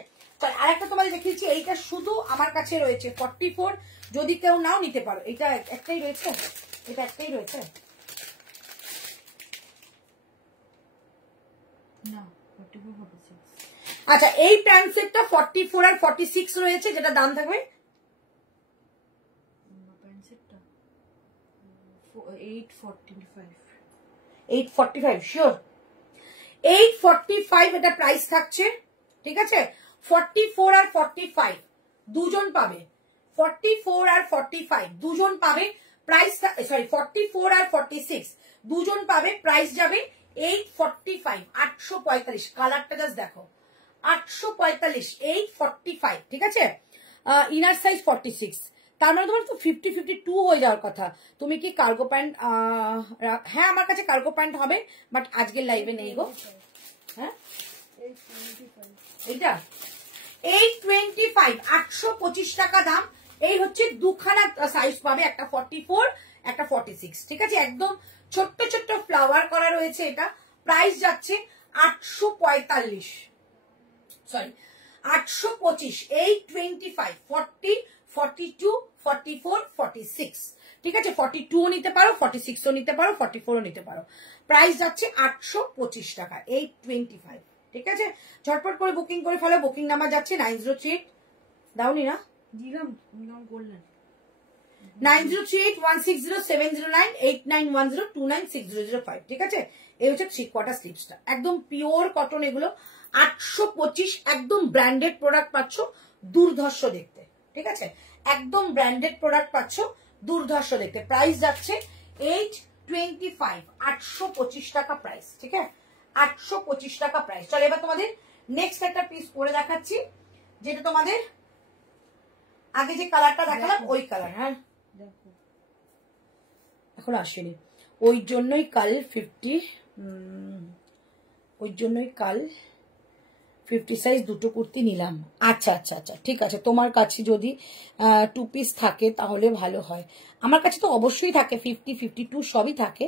আরেকটা তোমাদের দেখিয়েছি, এইটা শুধু আমার কাছে রয়েছে 44, যদি কেউ নাও নিতে পারো। এটা একটাই রয়েছে, এটা একটাই রয়েছে, না 44 46। আচ্ছা এই প্যান্ট সেটটা 44 আর 46 রয়েছে, যেটা দাম থাকবে প্যান্ট সেটটা 845। 845 শিওর? 845 এটা প্রাইস থাকছে, ঠিক আছে? 44 আর 45 দুজন পাবে, 44 আর 45 দুজন পাবে, প্রাইস সরি 44 আর 46 দুজন পাবে, প্রাইস যাবে 845, 845। কালারটা জাস্ট দেখো, 845, 845, ঠিক আছে? ইনার সাইজ 46, তার মানে তোমার তো 50-52 হয়ে যাওয়ার কথা। তুমি কি কার্গো প্যান্ট? হ্যাঁ আমার কাছে কার্গো প্যান্ট হবে, বাট আজকের লাইভে নেই গো। হ্যাঁ এইটা 825, 825 টাকা দাম। এই হচ্ছে দুখানা সাইজ পাবে, একটা 44 একটা 46, ঠিক আছে? একদম ছোট্ট ছোট্ট ফ্লাওয়ার করা রয়েছে। এটা প্রাইস যাচ্ছে 845, সরি 825, 825, 40, 42, 44, 46, ঠিক আছে? 42ও নিতে পারো, 46ও নিতে পারো, 44ও নিতে পারো। প্রাইস যাচ্ছে 825 টাকা, 825, ঠিক আছে? ঝটপট করে বুকিং করে ফেলো। বুকিং নাম্বার যাচ্ছে 903, দাওনি না? দিলাম, করলেন 90381607098910296005, ঠিক আছে? এই হচ্ছে 3/4 স্লিপসটা, একদম পিওর কটন এগুলো। 825, একদম ব্র্যান্ডেড প্রোডাক্ট পাচ্ছ, দুর্ধর্ষ দেখতে, ঠিক আছে? একদম ব্র্যান্ডেড প্রোডাক্ট পাচ্ছ, দুর্ধর্ষ দেখতে। প্রাইস যাচ্ছে 825, 825 টাকা প্রাইস, ঠিক আছে? 825 টাকা প্রাইস। চলো এবার তোমাদের নেক্সট একটা পিস পরে দেখাচ্ছি, যেটা তোমাদের আগে যে কালারটা দেখালাম ওই কালার। হ্যাঁ এখন আসেনি, ওই জন্যই কাল 50, ওই জন্যই কাল 50 সাইজ দুটো কুর্তি নিলাম। আচ্ছা আচ্ছা আচ্ছা, ঠিক আছে। তোমার কাছে যদি 2 পিস থাকে তাহলে ভালো হয়। আমার কাছে তো অবশ্যই থাকে 50, 52 সবই থাকে,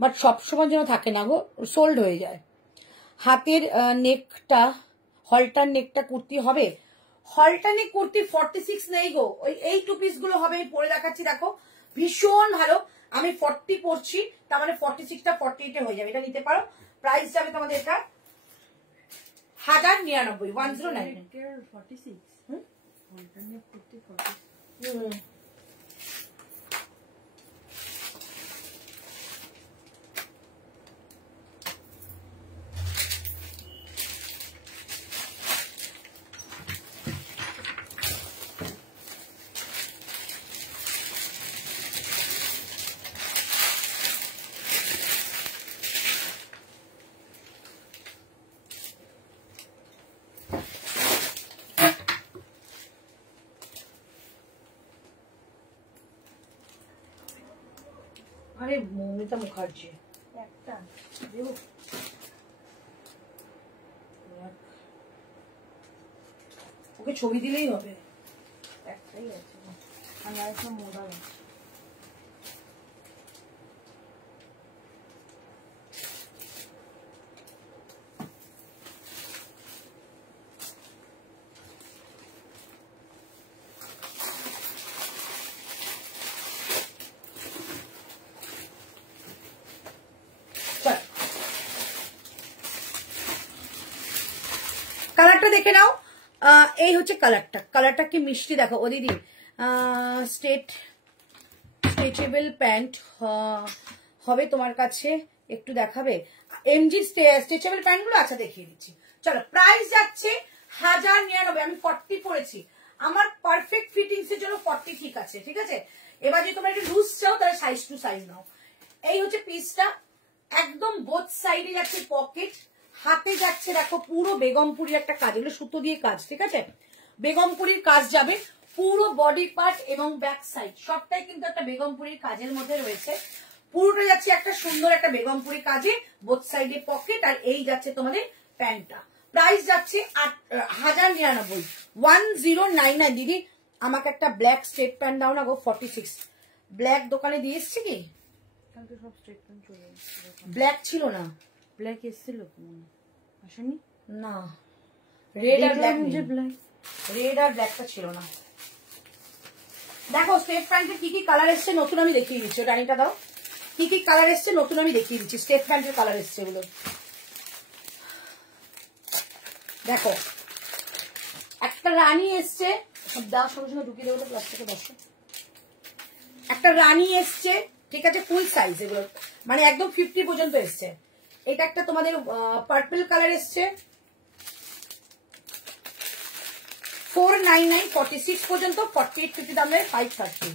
বাট সবসময় যেন থাকে না গো, সোল্ড হয়ে যায়। হাতের নেকটা, হলটার নেকটা কুর্তি হবে। হলটার নেক কুর্তি 46 নেই গো, ওই এই 2 পিস গুলো হবে। আমি পরে দেখাচ্ছি, দেখো ভীষণ ভালো। আমি 40 পরছি, তার মানে 46টা 48 হয়ে যাবে। এটা নিতে পারো। প্রাইস যাবে তোমাদের এটা 1099, 109। 46 অল্টারনেট করতে 46। আরে মৌমিতা মুখার্জি একটা দেবো, ওকে ছবি দিলেই হবে। একটাই আছে, আর একটা মোড়া আছে। কালারটা দেখে নাও, এই হচ্ছে কালারটা। কালারটা কি মিষ্টি দেখো। ও দিদি স্ট্রেচেবল প্যান্ট হবে তোমার কাছে, একটু দেখাবে এমজি স্ট্রেচেবল প্যান্ট গুলো? আচ্ছা দেখিয়ে দিচ্ছি। চলো প্রাইস যাচ্ছে 1099। আমি 40 পরেছি, আমার পারফেক্ট ফিটিংস এর জন্য 40 ঠিক আছে, ঠিক আছে? এবার যদি তোমরা একটু লুজ চাও তাহলে সাইজ টু সাইজ নাও। এই হচ্ছে পিসটা, একদম বোথ সাইডে যাচ্ছে পকেট, হাতে যাচ্ছে দেখো পুরো বেগমপুরির একটা কাজ, এগুলো সুতো দিয়ে কাজ, ঠিক আছে? বেগমপুরির কাজ যাবে পুরো বডি পার্ট এবং ব্যাক সাইড সবটাই কিন্তু একটা বেগমপুরির কাজের মধ্যে রয়েছে। পুরোটা যাচ্ছে একটা সুন্দর একটা বেগমপুরি কাজে, বোথ সাইডে পকেট। আর এই যাচ্ছে তোমাদের প্যান্টটা। প্রাইস যাচ্ছে 1099, 1099। দিদি আমাকে একটা ব্ল্যাক স্ট্রেট প্যান্ট দাও না গো, 46। ব্ল্যাক দোকানে দিয়ে এসছি কি? কালকে সব স্ট্রেট প্যান্ট চলে এসেছে। ব্ল্যাক ছিল না, ব্ল্যাক এসেছিল আসেনি না, রেড আর ব্ল্যাক, ব্ল্যাক রেড আর ব্ল্যাকটা ছিল না। দেখো স্ট্রেট প্যান্টের কি কি কালার এসছে নতুন, আমি দেখিয়ে দিচ্ছি। রানিটা দাও, কি কি কালার এসছে নতুন আমি দেখিয়ে দিচ্ছি। স্টেট প্যান্টের কালার এসছে এগুলো, দেখো একটা রানী এসছে, দেওয়ার সঙ্গে সঙ্গে ঢুকিয়ে দেবো তো প্লাস্টিকে। দেখো একটা রানী এসছে, ঠিক আছে, ফুল সাইজ এগুলো, মানে একদম 50 পর্যন্ত এসছে। এটা একটা তোমাদের পার্পল কালার এসছে, 499 46 পর্যন্ত, 48 50 দাম নেয় 530।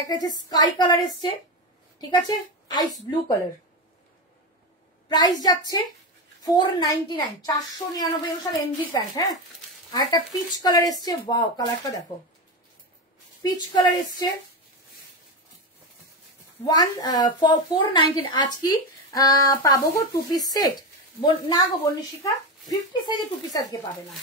একটা হচ্ছে স্কাই কালার এসছে, ঠিক আছে, আইস ব্লু কালার, প্রাইস যাচ্ছে 499, 499 সাল এমজি প্যান্ট। হ্যাঁ, আর একটা পিচ কালার এসছে, ওয়াও কালারটা দেখো, পিচ কালার এসছে 419। আজ কি পাবো গো 2 পিস সেট? না গো বর্ণিশিখা, 50 সাইজে 2 পিস আজকে পাবে না,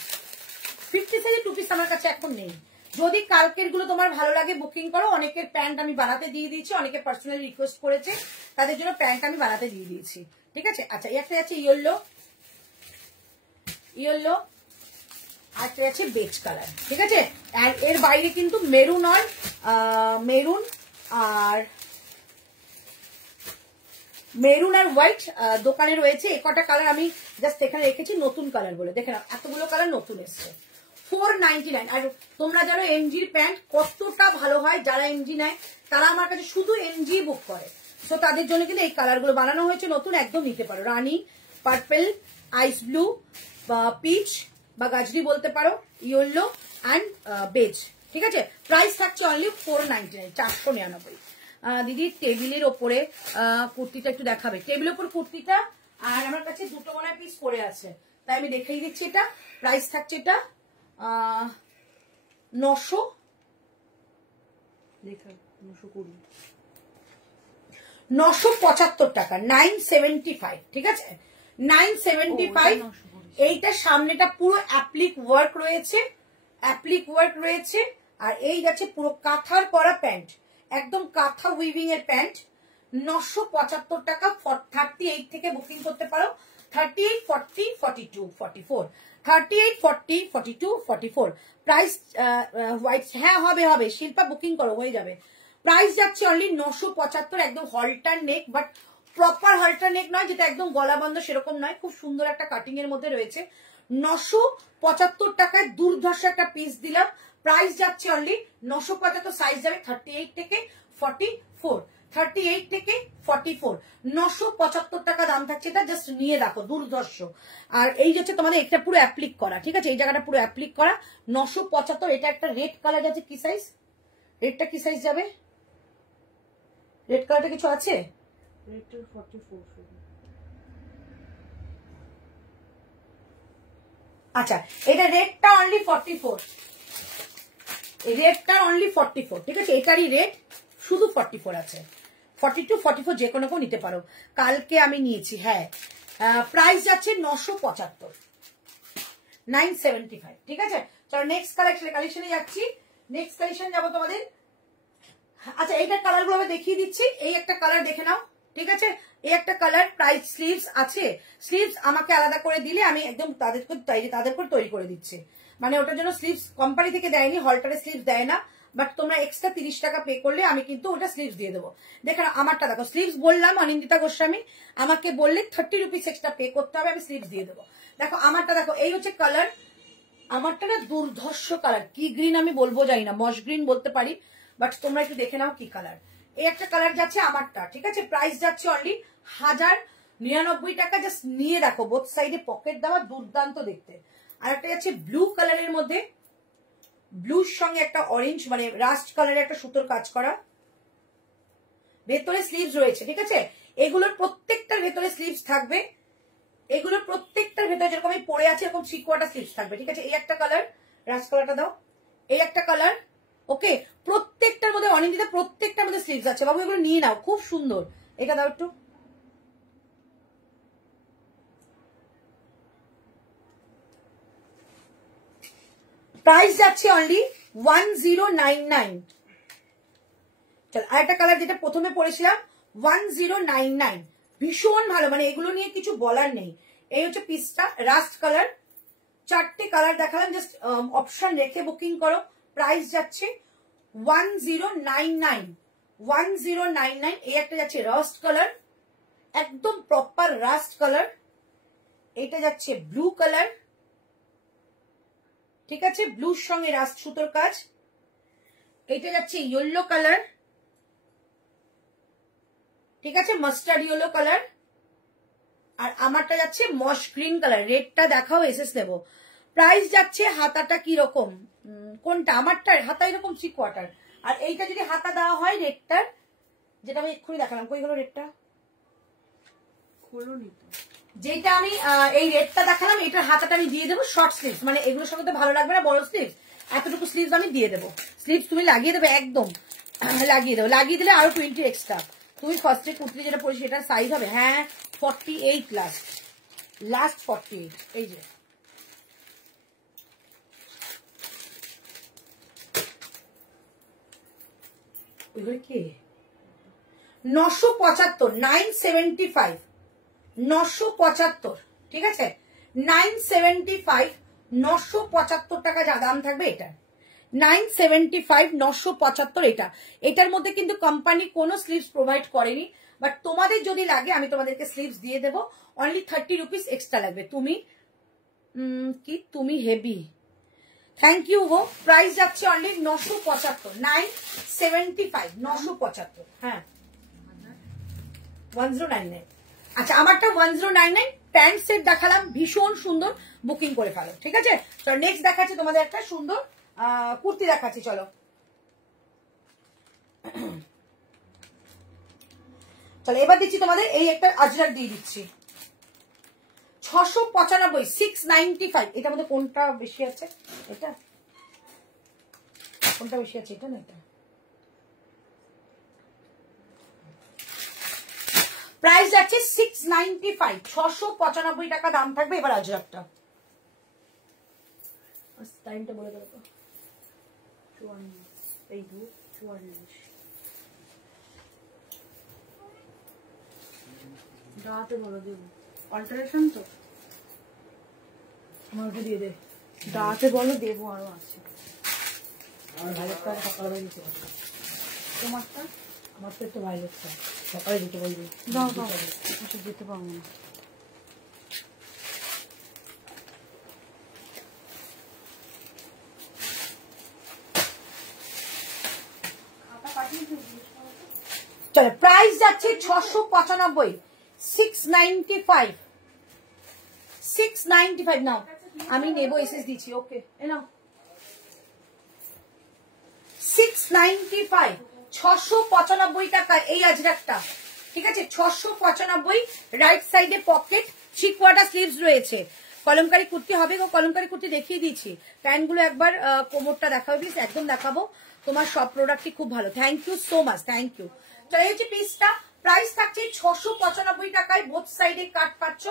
50 সাইজে 2 পিস আমার কাছে এখন নেই। যদি কালকের গুলো তোমার ভালো লাগে বুকিং করো। অনেকের প্যান্ট আমি বানাতে দিয়ে দিয়েছি, অনেকে পার্সোনালি রিকোয়েস্ট করেছে, তাদের জন্য প্যান্ট আমি বানাতে দিয়ে দিয়েছি, ঠিক আছে। আচ্ছা, একটা আছে ইয়েলো, ইয়েলো, আর একটা আছে বেজ কালার, ঠিক আছে। আর এর বাইরে কিন্তু মেরুন আর মেরুন আর হোয়াইট দোকানে রয়েছে। এ কটা কালার আমি জাস্ট এখানে রেখেছি নতুন কালার বলে। দেখে নাও এতগুলো কালার নতুন এসছে, 499। আর তোমরা জানো এমজির প্যান্ট কতটা ভালো হয়, যারা এমজি নেয় তারা আমার কাছে শুধু এমজি বুক করে। তো তাদের জন্য কিন্তু এই কালারগুলো বানানো হয়েছে নতুন, একদম নিতে পারো। রানী, পার্পল, আইস ব্লু, পিচ বা গাজরি বলতে পারো, ইয়েলো অ্যান্ড বেজ, ঠিক আছে। প্রাইস থাকছে অনলি 499, 499। দিদি টেবিলের ওপরে কুর্তিটা একটু দেখাবে, টেবিলের ওপর কুর্তিটা। আর আমার কাছে দুটো মনে পিস পরে আছে, তাই আমি দেখিয়ে দিচ্ছি। এটা প্রাইস থাকছে এটা 975 টাকা, 975, ঠিক আছে, 975। এইটা সামনেটা পুরো অ্যাপ্লিক ওয়ার্ক রয়েছে, অ্যাপ্লিক ওয়ার্ক রয়েছে। আর এই যাচ্ছে পুরো কাঁথার করা প্যান্ট, একদম কাঁথা উইভিং এর প্যান্ট, 975 টাকা। 38 থেকে বুকিং করতে পারো, 38 40 42 44, 38 40 42 44। প্রাইস হোয়াইট, হ্যাঁ হবে হবে, শিল্পা বুকিং করো, হয়ে যাবে। প্রাইস যাচ্ছে অনলি 975, একদম হলটার নেক, বাট প্রপার হলটার নেক নয়, যেটা একদম গলা বন্ধ সেরকম নয়, খুব সুন্দর একটা কাটিং এর মধ্যে রয়েছে। 975 টাকায় দুর্ধর্ষ একটা পিস দিলাম। প্রাইস যাচ্ছে অনলি 975, সাইজ যাবে 38 থেকে 44, 38 থেকে 44, 975 টাকা দাম থাকছে। এটা জাস্ট নিয়ে রাখো, দুর্ধর্ষ। আর এই হচ্ছে তোমাদের এটা পুরো অ্যাপ্লিক করা, ঠিক আছে, এই জায়গাটা পুরো অ্যাপ্লিক করা, 975। এটা একটা রেড কালার যাচ্ছে, কি সাইজ? রেডটা কি সাইজ যাবে? রেড কালারটা কিছু আছে? আচ্ছা, এটা রেডটা অনলি 44, রেডটা অনলি 44, ঠিক আছে, এটারই রেড শুধু 44 আছে। 42 44 যে কোনো কেউ নিতে পারো, কালকে আমি নিয়েছি। হ্যাঁ, প্রাইস যাচ্ছে 975, 975, ঠিক আছে। চলো নেক্সট কালেকশনে যাচ্ছি। নেক্সট কালেকশন যাবো তোমাদের। আচ্ছা, এইটার কালার গুলো আমি দেখিয়ে দিচ্ছি। এই একটা কালার দেখে নাও, ঠিক আছে, এই একটা কালার। প্রাইস স্লিভস আছে, স্লিভস আমাকে আলাদা করে দিলে আমি একদম তাদের করে তৈরি করে দিচ্ছি। মানে ওটার জন্য স্লিভস কোম্পানি থেকে দেয়নি, হলটারে স্লিভস দেয় না, বাট তোমরা এক্সট্রা 30 টাকা পে করলে আমি কিন্তু ওটা স্লিভস দিয়ে দেবো। দেখো আমারটা দেখো, স্লিভস বললাম অনিন্দিতা গোস্বামী, আমাকে বললে 30 রুপিস এক্সট্রা পে করতে হবে, আমি স্লিভস দিয়ে দেবো। দেখো আমারটা দেখো, এই হচ্ছে কালার। আমারটা না দুর্ধর্ষ কালার, কি গ্রিন আমি বলবো জানি না, মস গ্রিন বলতে পারি, বাট তোমরা একটু দেখে নাও কি কালার। এই একটা কালার যাচ্ছে আমারটা, ঠিক আছে। প্রাইস যাচ্ছে অনলি 1099 টাকা। জাস্ট নিয়ে রাখো, বোথ সাইডে পকেট দেওয়া, দুর্দান্ত দেখতে। আর একটা যাচ্ছে ব্লু কালারের মধ্যে, ব্লুর সঙ্গে একটা অরেঞ্জ মানে রাস্ট কালারের একটা সুতোর কাজ করা, ভেতরে স্লিভস রয়েছে, ঠিক আছে। এগুলোর প্রত্যেকটার ভেতরে স্লিভস থাকবে, এগুলোর প্রত্যেকটার ভেতরে যেরকম আমি পরে আছে এরকম 3/4 স্লিভস থাকবে, ঠিক আছে। এই একটা কালার, রাস্ট কালারটা দাও, এই একটা কালার, ওকে। প্রত্যেকটার মধ্যে অনিন্দিতা, প্রত্যেকটার মধ্যে স্লিভস আছে বাবু, এগুলো নিয়ে নাও, খুব সুন্দর। এটা দাও একটু, প্রাইস যাচ্ছে অনলি 1099। চল আরেকটা কালার যেটা প্রথমে পড়েছিলাম, 1099, ভীষণ ভালো, মানে এগুলো নিয়ে কিছু বলার নেই। এই হচ্ছে পিসটা, রাস্ট কালার। 4টে কালার দেখালাম, জাস্ট অপশন রেখে বুকিং করো। প্রাইস যাচ্ছে 1099, 1099। এই একটা যাচ্ছে রাস্ট কালার, একদম প্রপার রাস্ট কালার। এটা যাচ্ছে ব্লু কালার, ঠিক আছে, ব্লুর সঙ্গে রাস্ট সুতোর কাজ। এটা যাচ্ছে ইয়েলো কালার, ঠিক আছে, মাস্টার্ড ইয়েলো কালার। আর আমারটা যাচ্ছে মশ গ্রিন কালার। রেডটা দেখাও, এসএস নেবো। প্রাইস যাচ্ছে হাতাটা কি রকম, কোনটা আমারটা হাতা এরকম 3/4, আর এইটা যদি হাতা দেওয়া হয় রেডটার, যেটা আমি এক্ষুনি দেখালাম, কই গেল রেডটা, খোলো নি তো, যেটা আমি এই রেডটা দেখালাম, এটার হাতাটা আমি দিয়ে দেবো শর্ট স্লিভস, মানে এগুলোর সঙ্গে তো ভালো লাগবে না বড় স্লিভস, এতটুকু স্লিভস আমি দিয়ে দেবো। স্লিভস তুমি লাগিয়ে দেবে একদম, লাগিয়ে দেবো, লাগিয়ে দিলে আরো 20 এক্সট্রা। তুমি ফার্স্টে কুর্তি যেটা পড়ি সেটার সাইজ হবে, হ্যাঁ 48 লাস্ট 48। এই যে কি 975, 975, 975, ঠিক আছে, 975, 975 টাকা যা দাম থাকবে এটা, 975, 975 এটা। এটার মধ্যে কিন্তু কোম্পানি কোনো স্লিভস প্রোভাইড করেনি, বাট তোমাদের যদি লাগে আমি তোমাদেরকে স্লিভস দিয়ে দেবো, অনলি 30 রুপিস এক্সট্রা লাগবে। তুমি কি তুমি হেভি, থ্যাংক ইউ গো। প্রাইস যাচ্ছে অনলি 975, 975, 975, হ্যাঁ 1099। আচ্ছা আমারটা 1099। প্যান্ট সেট দেখালাম, ভীষণ সুন্দর, বুকিং করে ফেলো, ঠিক আছে। তো নেক্সট দেখাচ্ছি তোমাদের একটা সুন্দর কুর্তি দেখাচ্ছি, চলো। চলো এবার দিচ্ছি তোমাদের এই একটা আজরাক দিয়ে দিচ্ছি, 695, 695। এটার মধ্যে কোনটা বেশি আছে, এটা কোনটা বেশি আছে, এটা না এটা। প্রাইস যাচ্ছে 695, 695 টাকা দাম থাকবে। এবার আজরাকটা টাইমটা বলে দেবো, 44 দাঁড়াতে বলো, দেবো অল্টারেশন তো, আমাকে দিয়ে দে, দাঁড়াতে বলো, দেবো, আরো আছে আমার ভাইলেটটা সকালবেলা দিতে পারবো, তোমারটা। আমার তো একটু ভাইলেটটা সকালে দিতে বলবি, দাও দাও, কিছু যেতে পারবো না। চলো প্রাইস যাচ্ছে 695, 695, 695। নাও আমি নেবো, এসএস দিচ্ছি, ওকে এ নাও 695, 695 টাকা এই আজরাকটা, ঠিক আছে, 695। রাইট সাইডে পকেট, 3/4 স্লিভস রয়েছে। কলমকারি কুর্তি হবে গো, কলমকারি কুর্তি দেখিয়ে দিচ্ছি। প্যান্ট গুলো একবার কোমরটা দেখাবো প্লিজ, একদম দেখাবো। তোমার সব প্রোডাক্টই খুব ভালো, thank you so much, thank you. চলে এই যে পিসটা, প্রাইস থাকছে 695 টাকায়। বোথ সাইডে কাট পাচ্ছ,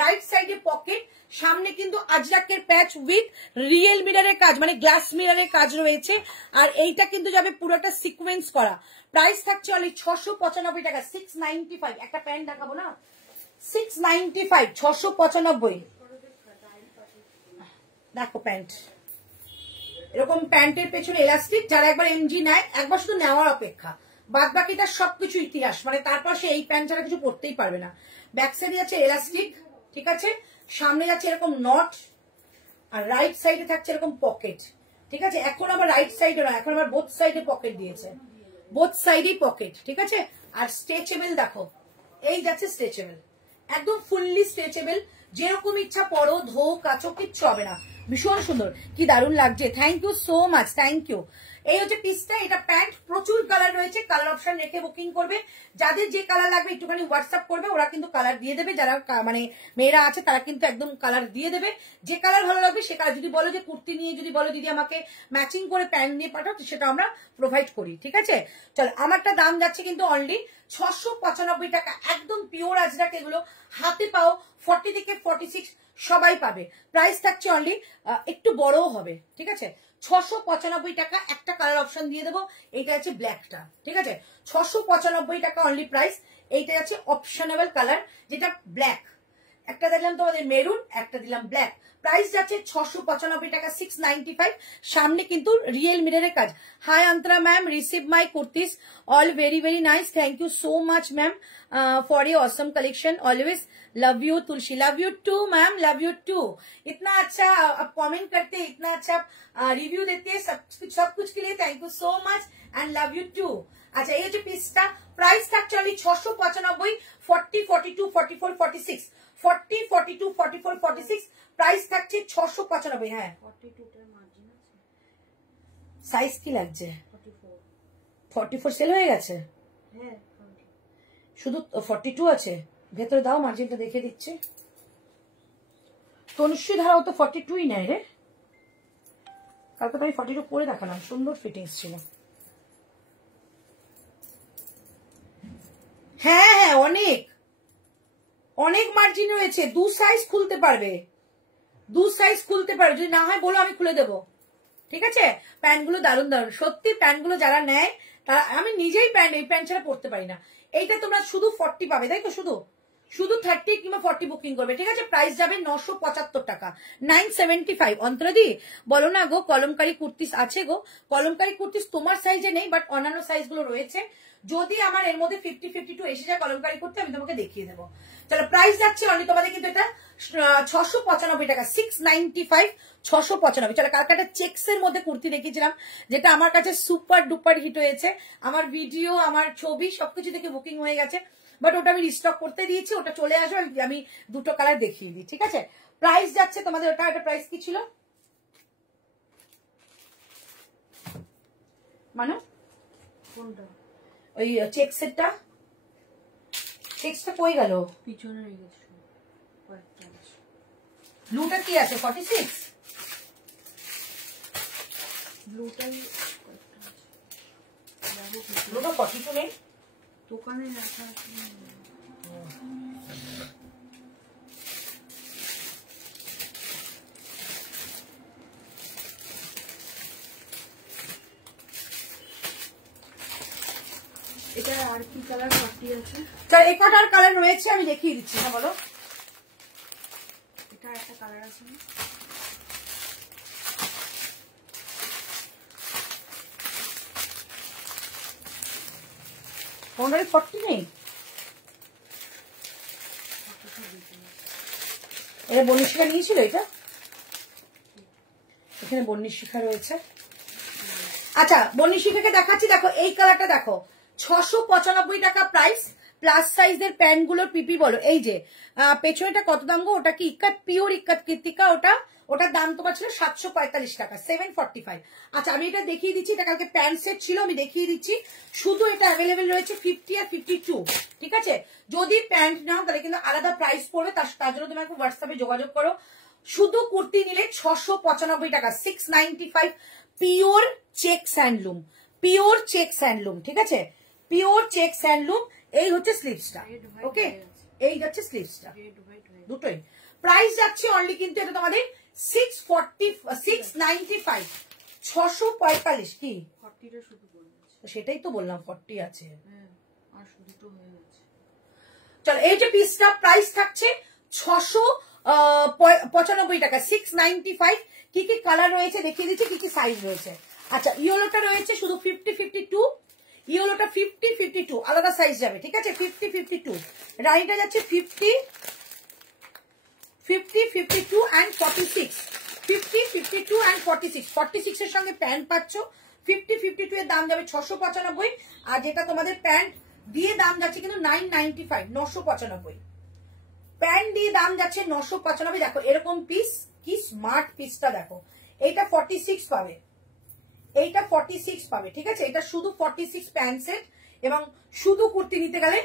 রাইট সাইডে পকেট, সামনে কিন্তু আজরাকের প্যাচ উইথ রিয়েল মিররের কাজ, মানে গ্লাস মিররের কাজ রয়েছে। আর এইটা কিন্তু যাবে পুরোটা সিকোয়েন্স করা। প্রাইস থাকছে অনলি 695 টাকা, 695। একটা প্যান্ট দেখাবো না, 695, 695। দেখো প্যান্ট, এরকম প্যান্টের পেছনে এলাস্টিক, যারা একবার এমজি নেয়, একবার শুধু নেওয়ার অপেক্ষা, বাদ বাকিটা সবকিছু ইতিহাস, মানে তারপর সে এই প্যান্ট ছাড়া কিছু পরতেই পারবে না। ব্যাক সাইডে যাচ্ছে এলাস্টিক, ঠিক আছে, সামনে যাচ্ছে এরকম নট, আর রাইট সাইডে থাকছে এরকম পকেট, ঠিক আছে। এখন আবার রাইট সাইডে নয়, এখন আবার বোথ সাইডে পকেট দিয়েছে, বোথ সাইডেই পকেট, ঠিক আছে। আর স্ট্রেচেবল দেখো, এই যাচ্ছে স্ট্রেচেবল, একদম ফুললি স্ট্রেচেবল, যেরকম ইচ্ছা পরো, ধো কাচো, কিচ্ছু হবে না। ভীষণ সুন্দর, কি দারুণ লাগছে, thank you so much, thank you. এই হচ্ছে পিসটা, এটা প্যান্ট, প্রচুর কালার রয়েছে, কালার অপশন রেখে বুকিং করবে। যাদের যে কালার লাগবে একটুখানি হোয়াটসঅ্যাপ করবে, ওরা কিন্তু কালার দিয়ে দেবে। যারা মানে মেয়েরা আছে তারা কিন্তু একদম কালার দিয়ে দেবে, যে কালার ভালো লাগবে সে কালার। যদি বলো যে কুর্তি নিয়ে, যদি বলো দিদি আমাকে ম্যাচিং করে প্যান্ট নিয়ে পাঠাও, সেটা আমরা প্রোভাইড করি, ঠিক আছে। চলো আমারটা দাম যাচ্ছে কিন্তু অনলি 695 টাকা, একদম পিওর আজরাক। এগুলো হাতে পাও 40 থেকে 46 সবাই পাবে। প্রাইস থাকছে অনলি, একটু বড়ও হবে, ঠিক আছে, 695 টাকা। একটা কালার অপশন দিয়ে দেবো, এইটা হচ্ছে ব্ল্যাকটা, ঠিক আছে, 695 টাকা অনলি প্রাইস। এইটা আছে অপশনেবল কালার, যেটা ব্ল্যাক, একটা দিলাম তোমাদের মেরুন, একটা দিলাম ব্ল্যাক। প্রাইস যাচ্ছে 695 টাকা, 695। সামনে কিন্তু রিয়েল মিররের কাজ। Hi Antara ma'am, receive my kurtis, all very very nice, thank you so much ma'am for your awesome collection, always love you Tulsi, love you too ma'am, love you too. इतना अच्छा आप कमेंट करते हैं, इतना अच्छा रिव्यू देते हैं, सब कुछ के लिए thank you so much and love you too. अच्छा ये जो पिसটা প্রাইস থাকছে অনলি 695, 40, 42, 44, 46, 40, 42, 44, 46 প্রাইস থাকছে 695। হ্যাঁ 42 টার মার্জিন আছে, সাইজ কি লাগছে? 44। 44 সেল হয়ে গেছে, হ্যাঁ শুধু 42 আছে। ভেতরে দাও, মার্জিনটা দেখে দিচ্ছি। তনুশ্রী ধারাও তো 42ই নেয় রে, কালকে তো আমি 42 পরে দেখালাম, সুন্দর ফিটিংস ছিল। হ্যাঁ হ্যাঁ অনেক অনেক মার্জিন রয়েছে, 2 সাইজ খুলতে পারবে, 2 সাইজ খুলতে পারবে। যদি না হয় বলো আমি খুলে দেবো, ঠিক আছে? প্যান্টগুলো দারুণ দারুণ সত্যি, প্যান্টগুলো যারা নেয় তারা, আমি নিজেই প্যান্ট, এই প্যান্ট ছাড়া পরতে পারি না। এইটা তোমরা শুধু 40 পাবে, তাই তো? শুধু 30 কিংবা 40 বুকিং করবে, ঠিক আছে? প্রাইস যাবে 975 টাকা, 975। অন্তরাদি বলো না গো, কলমকারী কুর্তিস আছে গো? কলমকারী কুর্তিস তোমার সাইজে নেই, বাট অন্যান্য সাইজ গুলো রয়েছে। যদি আমার এর মধ্যে 50, 52 এসে যায় কলমকারী করতে, আমি তোমাকে দেখিয়ে দেবো। চলো প্রাইস যাচ্ছে অনলি তোমাদের কিন্তু এটা 695 টাকা, 695, 695। চলো কালকে একটা চেক্স এর মধ্যে কুর্তি দেখিয়েছিলাম, যেটা আমার কাছে সুপার ডুপার হিট হয়েছে। আমার ভিডিও, আমার ছবি সবকিছু থেকে বুকিং হয়ে গেছে, বাট ওটা আমি রিস্টক করতে দিয়েছি, ওটা চলে আসবে, আমি দুটো কালার দেখিয়ে দিই, ঠিক আছে? প্রাইস যাচ্ছে তোমাদের ওটা, এটা প্রাইস কি ছিল মানে? কোনটা? ওই চেক্সেরটা, চেক্সটা কই গেল? পিছনে রেখেছো কয়েকটা আছে। ব্লুটা কি আছে? 46 ব্লুটাই কয়েকটা আছে, ব্লুটা 42 নেই দোকানে রাখা আছে। এটা আর কি কালার বাকি আছে? চল এই কটার কালার রয়েছে আমি দেখিয়ে দিচ্ছি। না বলো, এটা একটা কালার আছে না? কোনটার 40 নেই? এটা বনিশিখা নিয়েছিল, এটা এখানে বনিশিখা রয়েছে। আচ্ছা বনিশিখাকে দেখাচ্ছি, দেখো এই কালারটা দেখো, 695 টাকা প্রাইস, প্লাস সাইজের প্যান্ট গুলোর পিপি বলো। এই যে পেছনেটা কত দাম গো? ওটা কি ইক্কাত, পিওর ইক্কাত কৃতিকা, ওটার দাম তোমার ছিল 745 টাকা, 745। আচ্ছা আমি এটা দেখিয়ে দিচ্ছি, এটা কালকে প্যান্ট সেট ছিল, আমি দেখিয়ে দিচ্ছি। শুধু এটা অ্যাভেলেবেল রয়েছে 50 আর 52, ঠিক আছে? যদি প্যান্ট নাও তাহলে কিন্তু আলাদা প্রাইস পড়বে, তার জন্য তুমি একটু হোয়াটসঅ্যাপে যোগাযোগ করো। শুধু কুর্তি নিলে 695 টাকা, 695, pure check handloom, pure check handloom, ঠিক আছে? Pure check handloom. এই হচ্ছে স্লিভসটা, ওকে? এই যাচ্ছে স্লিভসটা, দুটোই। প্রাইস যাচ্ছে অনলি কিন্তু এটা তোমাদের 695, 645। কি 40টা শুধু বলছি, সেটাই তো বললাম 40 আছে। হ্যাঁ আর শুধু তো হয়ে গেছে। চলো এই যে পিসটা প্রাইস থাকছে 695 টাকা, 695। কি কি কালার রয়েছে দেখিয়ে দিচ্ছি, কি কি সাইজ রয়েছে। আচ্ছা ইয়েলোটা রয়েছে শুধু 50, 52, ইয়েলোটা 50, 52 আলাদা সাইজ যাবে, ঠিক আছে? 50, 52। রানিটা যাচ্ছে 50, 52 and 46, 50, 52 and 46। 46 এর সঙ্গে প্যান্ট পাচ্ছ, 50, 52 এর দাম যাবে 695, আর যেটা তোমাদের প্যান্ট দিয়ে দাম যাচ্ছে কিন্তু 995, 995। প্যান্ট দিয়ে দাম যাচ্ছে 995। দেখো এরকম পিস, কি স্মার্ট পিসটা দেখো। এইটা 46 পাবে, এইটা 46 পাবে, ঠিক আছে? এটা শুধু 46 প্যান্ট সেট, এবং শুধু কুর্তি নিতে গেলে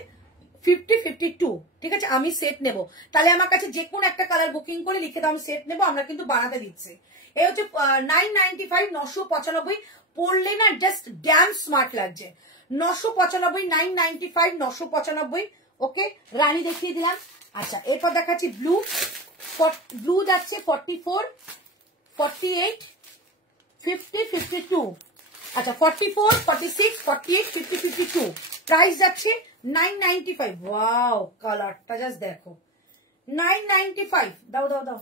50, 52, ঠিক আছে? আমি সেট নেব, তাহলে আমার কাছে যে কোনো একটা কালার বুকিং করে লিখে দাও, আমি সেট নেবো, আমরা কিন্তু বানাতে দিচ্ছি। এই হচ্ছে 995, 995 পরলে না জাস্ট ড্যাম স্মার্ট লাগছে। 995, 995, 995, ওকে? রানী দেখিয়ে দিলাম। আচ্ছা এরপর দেখাচ্ছি ব্লু, ব্লু যাচ্ছে 44, 48, 50, 52। আচ্ছা 44, 46, 48, 50, 52। প্রাইস যাচ্ছে 995। ওয়াও কালারটা জাস্ট দেখো, 995 দাও দাও দাও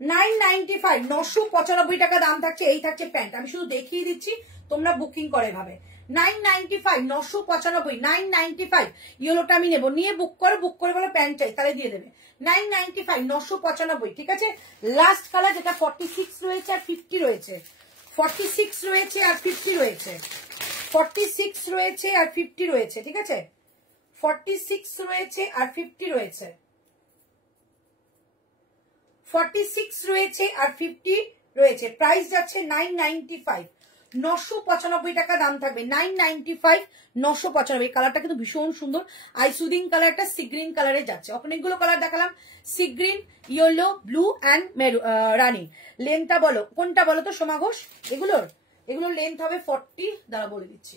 995 995 টাকা দাম থাকছে। এই থাকছে প্যান্ট, আমি শুধু দেখিয়ে দিচ্ছি, তোমরা বুকিং করে ভাবে। 995 995 995 ইয়েলোটা আমি নেবো, নিয়ে বুক করে বলো প্যান্ট চাই, তাহলে দিয়ে দেবে। 995 995, ঠিক আছে। লাস্ট কালার যেটা 46 রয়েছে আর 50 রয়েছে, 46 রয়েছে আর 50 রয়েছে, 46 রয়েছে আর 50 রয়েছে, ঠিক আছে। 46 রয়েছে আর 50 রয়েছে, 46 রয়েছে আর 50 রয়েছে। প্রাইস যাচ্ছে 995 995 টাকা দাম থাকবে। 995 995। কালারটা কিন্তু ভীষণ সুন্দর, আই সুদিং কালারটা সি গ্রিন কালারে যাচ্ছে। অনেকগুলো কালার দেখালাম, sea green, yellow, blue and rani. লেন্থটা বলো কোনটা বলো তো সোমা ঘোষ? এগুলোর লেন্থ হবে 40, দাঁড়া বলে দিচ্ছি,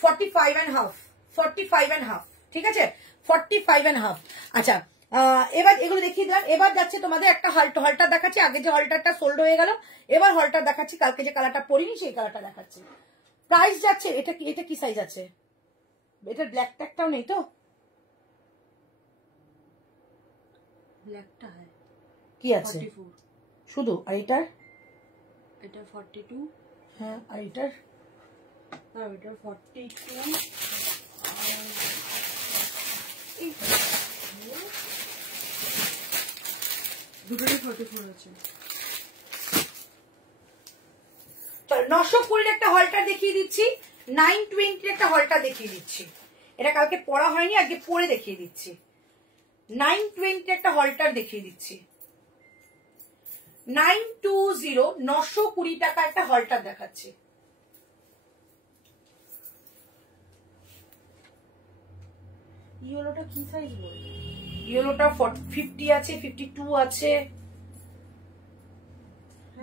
45 and half, 45 and half, ঠিক আছে, 45 and half। আচ্ছা, এবার এগুলো দেখিয়ে দিলাম। এবার যাচ্ছে তোমাদের একটা হলটার দেখাচ্ছি। আগে যে হলটারটা সোল্ড হয়ে গেল, এবার হলটার দেখাচ্ছি। কালকে যে কালারটা পরিনি সেই কালারটা দেখাচ্ছি। প্রাইস যাচ্ছে, এটা কি সাইজ আছে? এটার ব্ল্যাক ট্যাগটাও নেই তো? ব্ল্যাকটা হ্যাঁ, কি আছে 44 শুধু? আর এটার? এটা 42, হ্যাঁ, আর এটার? আর এটা 42, আর দুটোই 44 আছে। চলো 920 একটা হলটার দেখিয়ে দিচ্ছি, 920 একটা হলটার দেখিয়ে দিচ্ছি। এটা কালকে পড়া হয়নি, আজকে পরে দেখিয়ে দিচ্ছি। 920 একটা হলটার দেখিয়ে দিচ্ছি। 920 920 টাকা একটা হলটার দেখাচ্ছি। ইয়েলোটা কি সাইজ বলবো? ইয়েলোটা 50 আছে, 52 আছে,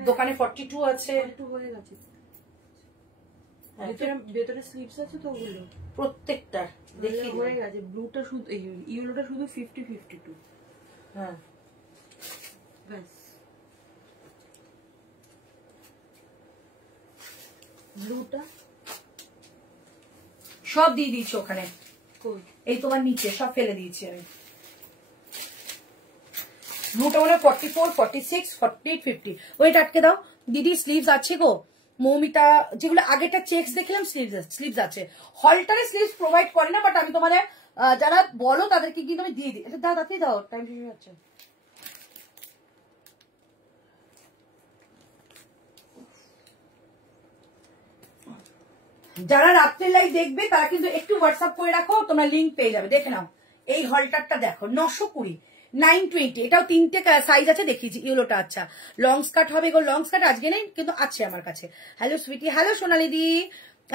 দোকানে 42 আছে। একটু হয়ে গেছে। ভেতরে স্লিভস আছে তো ওগুলো প্রত্যেকটা দেখি হয়ে গেছে। ব্লুটা শুধু, ইয়েলোটা শুধু 50 52। হ্যাঁ ব্যাস। ব্লুটা সব দিয়ে দিয়েছি ওখানে, কই? এই তোমার নিচে সব ফেলে দিয়েছি আমি। ব্লুটা মনে 44 46 48 50। ওইটা আটকে দাও দিদি। স্লিভস আছে গো মৌমিতা, যেগুলো আগেটা চেক্স দেখলাম স্লিভস আছে। হলটারে স্লিভস প্রোভাইড করে না, বাট আমি তোমাদের যারা বলো তাদেরকে কিন্তু আমি দিয়ে দিই। এটা দাও, তাতেই দাও, টাইম শেষ হয়ে যাচ্ছে। যারা রাত্রের লাইভ দেখবে তারা কিন্তু একটু হোয়াটসঅ্যাপ করে রাখো, তোমরা লিঙ্ক পেয়ে যাবে, দেখে নাও। এই হলটারটা দেখো 920, 920। এটাও তিনটে সাইজ আছে, দেখিয়েছি। ইয়েলোটা আচ্ছা লং স্কার্ট হবে গো, লং স্কার্ট আজকে নেই কিন্তু আছে আমার কাছে। হ্যালো সুইটি, হ্যালো সোনালি দি।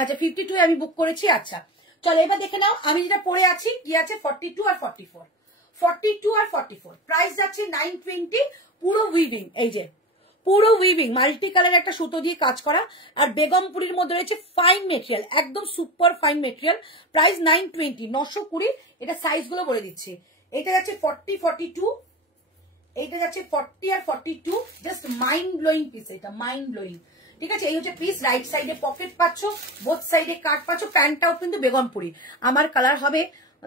আচ্ছা 52 আমি বুক করেছি। আচ্ছা চলো এবার দেখে নাও আমি যেটা পরে আছি কি আছে। 42 আর 44, 42 আর 44। প্রাইস যাচ্ছে 920। পুরো উইভিং, এই যে পুরো উইভিং মাল্টি কালার একটা সুতো দিয়ে কাজ করা, আর বেগমপুরির মধ্যে রয়েছে ফাইন মেটেরিয়াল, একদম সুপার ফাইন মেটেরিয়াল। প্রাইস 920 920। এটা সাইজ গুলো বলে দিচ্ছি। এটা যাচ্ছে 40 42, এইটা যাচ্ছে 40 আর 42। জাস্ট মাইন্ড ব্লোয়িং পিস, এটা মাইন্ড ব্লোয়িং, ঠিক আছে। এই হচ্ছে পিস। রাইট সাইডে পকেট পাচ্ছ, বোথ সাইডে কাট পাচ্ছ। প্যান্টটাও কিন্তু বেগমপুরি। আমার কালার হবে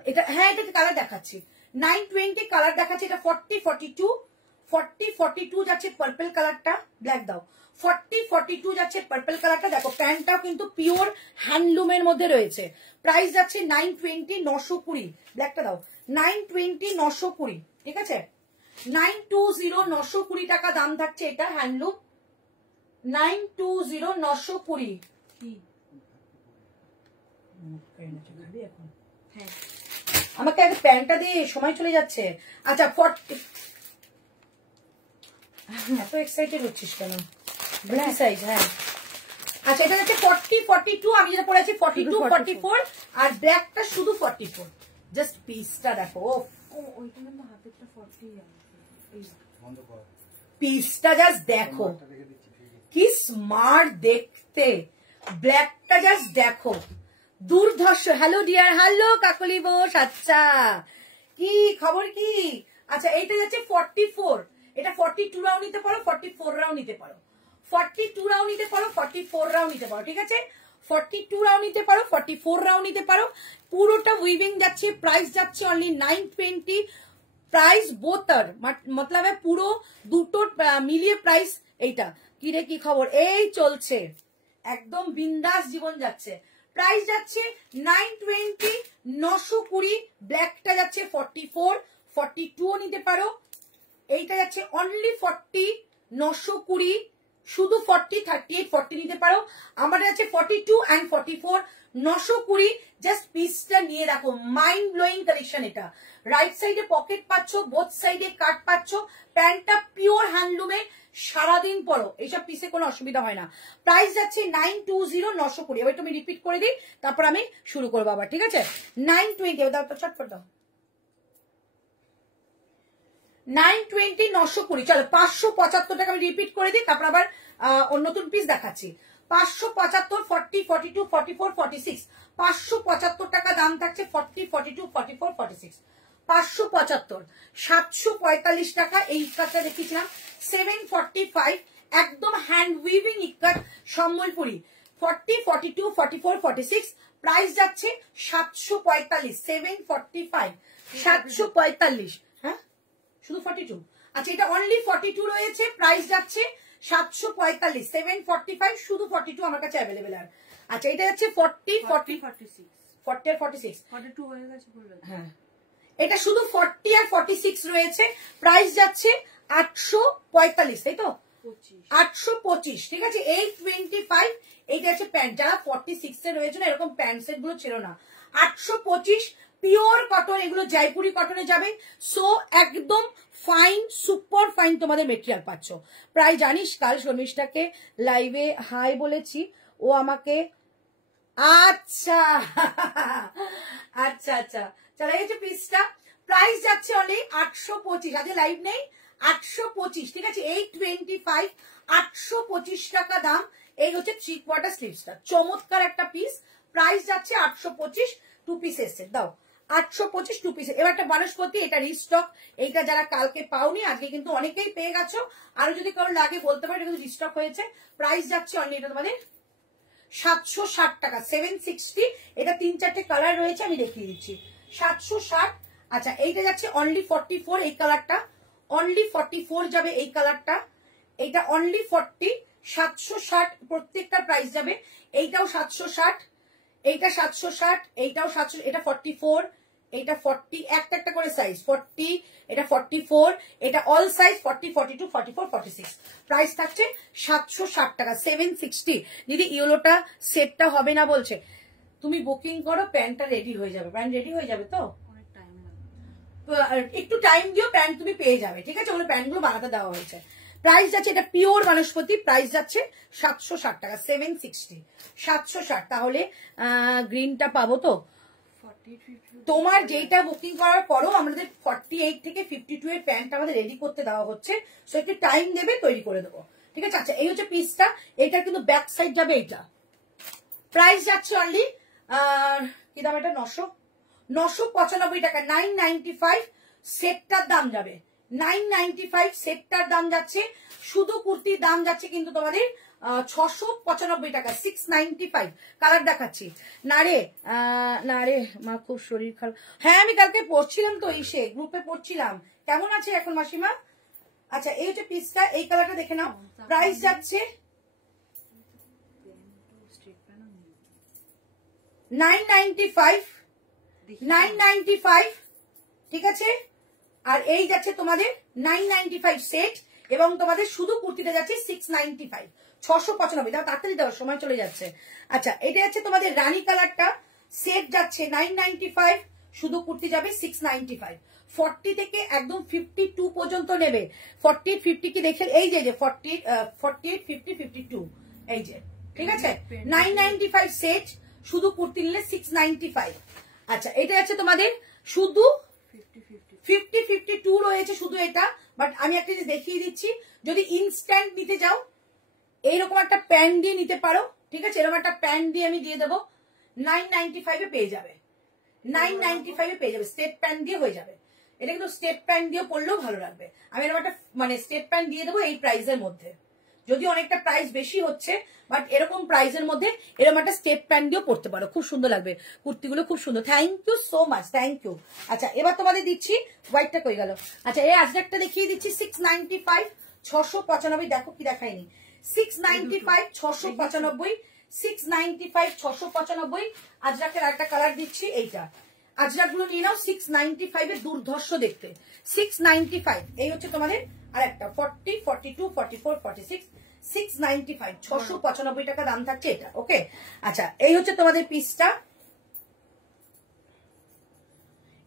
এটা, হ্যাঁ এটা কালার দেখাচ্ছি। 920 কালার দেখাচ্ছি। এটা 40 42, 40 42 যাচ্ছে পার্পল কালারটা, ব্ল্যাক দাও। 40 42 যাচ্ছে পার্পল কালারটা। দেখো প্যান্টটাও কিন্তু পিওর হ্যান্ডলুমের মধ্যে রয়েছে। প্রাইস যাচ্ছে 920 920। ব্ল্যাকটা দাও। 920 920, ঠিক আছে। 920 920 টাকা দাম থাকছে এটা, হ্যান্ডলুম। 920 920। কি এখন হ্যাঁ, আমাকে আগে প্যান্টটা দিয়ে সময় চলে যাচ্ছে। আচ্ছা 40, এত এক্সাইটেড হচ্ছিস কেন? ব্ল্যাক সাইজ, হ্যাঁ। আচ্ছা এটা হচ্ছে 40 42। আমি যেটা পড়েছি 42 44, আর ব্ল্যাকটা শুধু 44। জাস্ট পিসটা দেখো, ওইটা কিন্তু হাতেরটা 40 আছে। এই পিসটা জাস্ট দেখো কি স্মার্ট দেখতে। ব্ল্যাকটা জাস্ট দেখো, দুর্ধর্ষ। হ্যালো ডিয়ার, হ্যালো কাকলি বোস। আচ্ছা কি খবর কি? আচ্ছা এইটা যাচ্ছে 44। এটা 42 রাও নিতে পারো, 44 রাও নিতে পারো, 42 রাও নিতে পারো, 44 রাও নিতে পারো, ঠিক আছে। 42 রাও নিতে পারো, 44 রাও নিতে পারো। পুরোটা উইভিং যাচ্ছে, প্রাইস যাচ্ছে অনলি 920। প্রাইস বোতার মতলব পুরো দুটো মিলিয়ে প্রাইস এইটা। কি রে কি খবর? এই চলছে, একদম বিন্দাস জীবন যাচ্ছে। প্রাইস যাচ্ছে 920, 920। ব্ল্যাকটা যাচ্ছে 44, 42 নিতে পারো। এইটা যাচ্ছে অনলি 40, 920। শুধু 40, 38, 40 নিতে পারো। আমার যাচ্ছে 42 and 44, 920। জাস্ট পিসটা নিয়ে রাখো, মাইন্ড ব্লোয়িং কালেকশন এটা। রাইট সাইডে পকেট পাচ্ছ, বোথ সাইডে কাট পাচ্ছ। প্যান্টটা পিওর হ্যান্ডলুমের, সারাদিন পরো, এইসব পিসে কোনো অসুবিধা হয় না। প্রাইস যাচ্ছে 920, 920। এবার তুমি রিপিট করে দিই, তারপর আমি শুরু করবো আবার, ঠিক আছে? 920, দাও তো চটপট দাও। 920, 920। চলো 575 টাকা আমি রিপিট করে দিই, তারপর আবার নতুন পিস দেখাচ্ছি। 575, 40, 42, 44, 46। 575 টাকা দাম থাকছে। 40, 42, 44, 46। 575। 745 টাকা এই ইক্কাতটা দেখিয়েছিলাম। 745, একদম হ্যান্ড উইভিং ইক্কাত সম্বলপুরি। 40, 42, 44, 46। প্রাইস যাচ্ছে 745। 745, 745। হ্যাঁ, শুধু 42। আচ্ছা, এটা অনলি 42 রয়েছে। প্রাইস যাচ্ছে 745। 745, শুধু 42 আমার কাছে অ্যাভেলেবেল। আর আচ্ছা, এটা যাচ্ছে 40, 40, 46 40 আর 46। 42 হয়ে গেছে বলবেন? হ্যাঁ, এটা শুধু 40 আর 46 রয়েছে। প্রাইস যাচ্ছে 845, তাই তো? 825, ঠিক আছে? 825। এইটা আছে প্যান্ট। যারা 46 এ রয়েছে না, এরকম প্যান্ট সেট গুলো ছিল না। 825 পিওর কটন, এগুলো জয়পুরি কটনে যাবে। সো একদম ফাইন, সুপার ফাইন তোমাদের মেটেরিয়াল পাচ্ছ। প্রায় জানিস, কাল শর্মিষ্ঠাকে লাইভে হাই বলেছি, ও আমাকে আচ্ছা আচ্ছা আচ্ছা চলো, এই যে পিসটা প্রাইস যাচ্ছে অনলি 825। আজকে লাইভ নেই, 825, ঠিক আছে? 825, 825 টাকা দাম। এই হচ্ছে 3/4 স্লিভসটা, চমৎকার একটা পিস। প্রাইস যাচ্ছে 825। 2 পিস এসছে, দাও 825 2 পিস। এবার একটা বনস্পতি, এটা রিস্টক। এইটা যারা কালকে পাওনি, আজকে কিন্তু অনেকেই পেয়ে গেছো। আরো যদি কারো লাগে বলতে পারো, এটা কিন্তু রিস্টক হয়েছে। প্রাইস যাচ্ছে অনলি, এটা তোমাদের 760 টাকা। 760। এটা 3-4টে কালার রয়েছে, আমি দেখিয়ে দিচ্ছি। 760। আচ্ছা, এইটা যাচ্ছে অনলি 44। এই কালারটা অনলি 44 যাবে, এই কালারটা। এইটা অনলি 40। 760 প্রত্যেকটা প্রাইস যাবে। এইটাও 760, এইটা 760, এইটাও 700। এটা 44, এটা 40, একটা একটা করে সাইজ। 40, এটা 44, এটা অল সাইজ 40, 42, 44, 46। প্রাইস থাকছে 760 টাকা। 760। দিদি ইয়েলোটা সেটটা হবে না বলছে, তুমি বুকিং করো, প্যান্টটা রেডি হয়ে যাবে। প্যান্ট রেডি হয়ে যাবে তো, অনেক টাইম লাগবে, একটু টাইম দিও, প্যান্ট তুমি পেয়ে যাবে, ঠিক আছে? ওগুলো প্যান্টগুলো বানাতে দেওয়া হয়েছে। প্রাইস যাচ্ছে, এটা পিওর বনস্পতি। প্রাইস যাচ্ছে 760 টাকা। 760, 760। তাহলে গ্রিনটা পাবো তো? 40, 50 তোমার যেটা বুকিং করার পরও আমাদের 48 থেকে 52 এর প্যান্ট আমাদের রেডি করতে দেওয়া হচ্ছে। সো একটু টাইম দেবে, তৈরি করে দেবো, ঠিক আছে? আচ্ছা, এই হচ্ছে পিসটা। এটা কিন্তু ব্যাক সাইড যাবে। এইটা প্রাইস যাচ্ছে অনলি কি দাম? এটা 995 টাকা। 995 সেটটার দাম যাবে। 995 সেটটার দাম যাচ্ছে। শুধু কুর্তির দাম যাচ্ছে কিন্তু তোমাদের 695 টাকা। 695। কালার দেখাচ্ছি। না রে মা, খুব শরীর খারাপ। হ্যাঁ, আমি কালকে পড়ছিলাম তো, ইসে গ্রুপে পড়ছিলাম। কেমন আছে এখন মাসিমা? আচ্ছা, এই হচ্ছে পিসটা। এই কালারটা দেখে নাও। প্রাইস যাচ্ছে 995, 995, ঠিক আছে? আর এই যাচ্ছে তোমাদের 995 সেট, এবং তোমাদের শুধু কুর্তিটা যাচ্ছে 695, 695। দাও তাড়াতাড়ি দাও, সময় চলে যাচ্ছে। আচ্ছা, এটা যাচ্ছে তোমাদের রানী কালারটা। সেট যাচ্ছে 995, শুধু কুর্তি যাবে 695। 40 থেকে একদম 52 পর্যন্ত নেবে। 48, 50 কি দেখে, এই যে 48, 50, 52, এই যে, ঠিক আছে? 995 সেট, শুধু কুর্তি নিলে 695। আচ্ছা, এটা যাচ্ছে তোমাদের শুধু 50, 52 রয়েছে শুধু এটা। বাট আমি একটা জিনিস দেখিয়ে দিচ্ছি, যদি ইনস্ট্যান্ট নিতে যাও এইরকম একটা প্যান্ট দিয়ে নিতে পারো, ঠিক আছে? এরকম একটা প্যান্ট দিয়ে আমি দিয়ে দেবো, 995 এ পেয়ে যাবে। 995 এ পেয়ে যাবে, স্টেট প্যান্ট দিয়ে হয়ে যাবে। এটা কিন্তু স্টেট প্যান্ট দিয়ে পরলেও ভালো লাগবে। আমি এরকম একটা মানে স্টেট প্যান্ট দিয়ে দেবো এই প্রাইসের মধ্যে। যদি অনেকটা প্রাইস বেশি হচ্ছে, বাট এরকম প্রাইসের মধ্যে এরকম একটা স্টেপ প্যান্ট দিয়েও পড়তে পারো, খুব সুন্দর লাগবে। কুর্তিগুলো খুব সুন্দর। Thank you so much, thank you. আচ্ছা এবার তোমাদের দিচ্ছি হোয়াইটটা কই গেল। আচ্ছা এই আজরাকটা দেখিয়ে দিচ্ছি 695, 695। দেখো কি দেখায়নি, 695, 695, 695, 695। আজরাকের একটা কালার দিচ্ছি, এইটা আজরাক গুলো নিয়ে নাও। 695 এর দুর্ধর্ষ দেখতে, 695। এই হচ্ছে তোমাদের আর একটা 40, 42, 44, 46, 695, 695 টাকা দাম থাকছে এটা। ওকে আচ্ছা এই হচ্ছে তোমাদের পিসটা।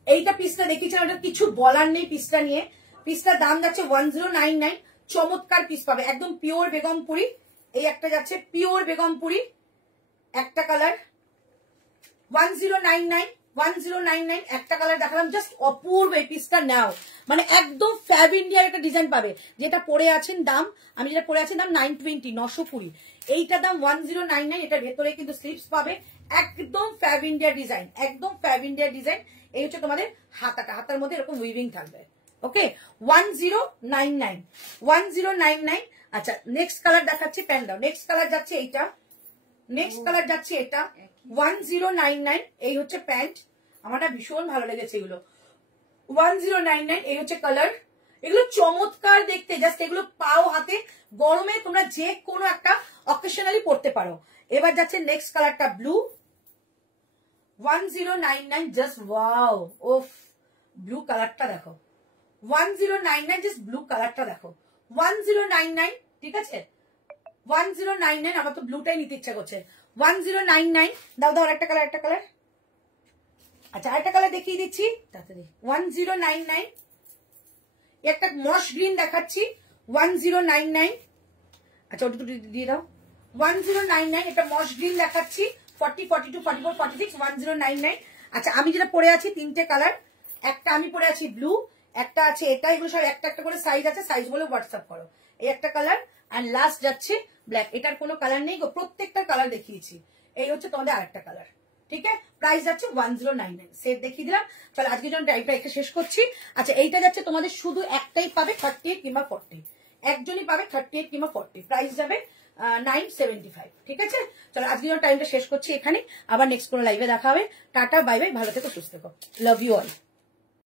এইটা পিসটা দেখিয়েছিলাম, ওটা কিছু বলার নেই পিসটা নিয়ে। পিসটার দাম যাচ্ছে 1099। চমৎকার পিস পাবে, একদম পিওর বেগমপুরি। এই একটা যাচ্ছে পিওর বেগমপুরি, একটা কালার 1099, 1099 একটা কালার দেখালাম, জাস্ট অপূর্ব। এই পিসটা নাও, মানে একদম ফ্যাব ইন্ডিয়ার একটা ডিজাইন পাবে। যেটা পরে আছেন দাম, আমি যেটা পরে আছি দাম 920, 920। এইটা দাম 1099। এটার ভেতরে কিন্তু স্লিপস পাবে, একদম ফ্যাব ইন্ডিয়ার ডিজাইন, একদম ফ্যাব ইন্ডিয়ার ডিজাইন। এই হচ্ছে তোমাদের হাতাটা, হাতার মধ্যে এরকম উইভিং থাকবে। ওকে 1099, 1099। আচ্ছা নেক্সট কালার দেখাচ্ছি, প্যান দাও। নেক্সট কালার যাচ্ছে এইটা, নেক্সট কালার যাচ্ছে এটা 1099। এই হচ্ছে প্যান্ট, আমার না ভীষণ ভালো লেগেছে এগুলো। 1099 এই হচ্ছে কালার। এগুলো চমৎকার দেখতে, জাস্ট এগুলো পাও হাতে, গরমে তোমরা যে কোনো একটা অকেশনালি পড়তে পারো। এবার যাচ্ছে নেক্সট কালারটা ব্লু, 1099। জাস্ট ওয়াও, ওফ ব্লু কালারটা দেখো, 1099। জাস্ট ব্লু কালারটা দেখো, 1099। ঠিক আছে 1099। আমার তো ব্লুটাই নিতে ইচ্ছা করছে। 1099 দাও দাও, একটা কালার, একটা কালার। আচ্ছা আরেকটা কালার দেখিয়ে দিচ্ছি তাড়াতাড়ি, 1099। একটা মশ গ্রিন দেখাচ্ছি, 1099। আচ্ছা ওটা দুটো দিয়ে দাও, 1099। এটা মশ গ্রিন দেখাচ্ছি, 40, 42, 44, 46, 1099। আচ্ছা আমি যেটা পরে আছি তিনটে কালার, একটা আমি পরে আছি ব্লু, একটা আছে এটা। এগুলো সব একটা একটা করে সাইজ আছে, সাইজ বলে হোয়াটসঅ্যাপ করো। এই একটা কালার, আর লাস্ট যাচ্ছে ব্ল্যাক। এটার কোনো কালার নেই গো, প্রত্যেকটা কালার দেখিয়েছি। এই হচ্ছে তোমাদের আরেকটা কালার। ঠিক আছে প্রাইস যাচ্ছে 1099। সেট দেখিয়ে দিলাম। তাহলে আজকে যখন টাইপটা এখানে শেষ করছি। আচ্ছা এইটা যাচ্ছে তোমাদের শুধু একটাই পাবে 38 কিংবা 40, একজনই পাবে 38 কিংবা 40। প্রাইস যাবে 975। ঠিক আছে চলো আজকে যখন টাইমটা শেষ করছি এখানে, আবার নেক্সট কোনো লাইভে দেখা হবে। টাটা বাই বাই, ভালো থেকো, সুস্থ থেকো, লাভ ইউ অল।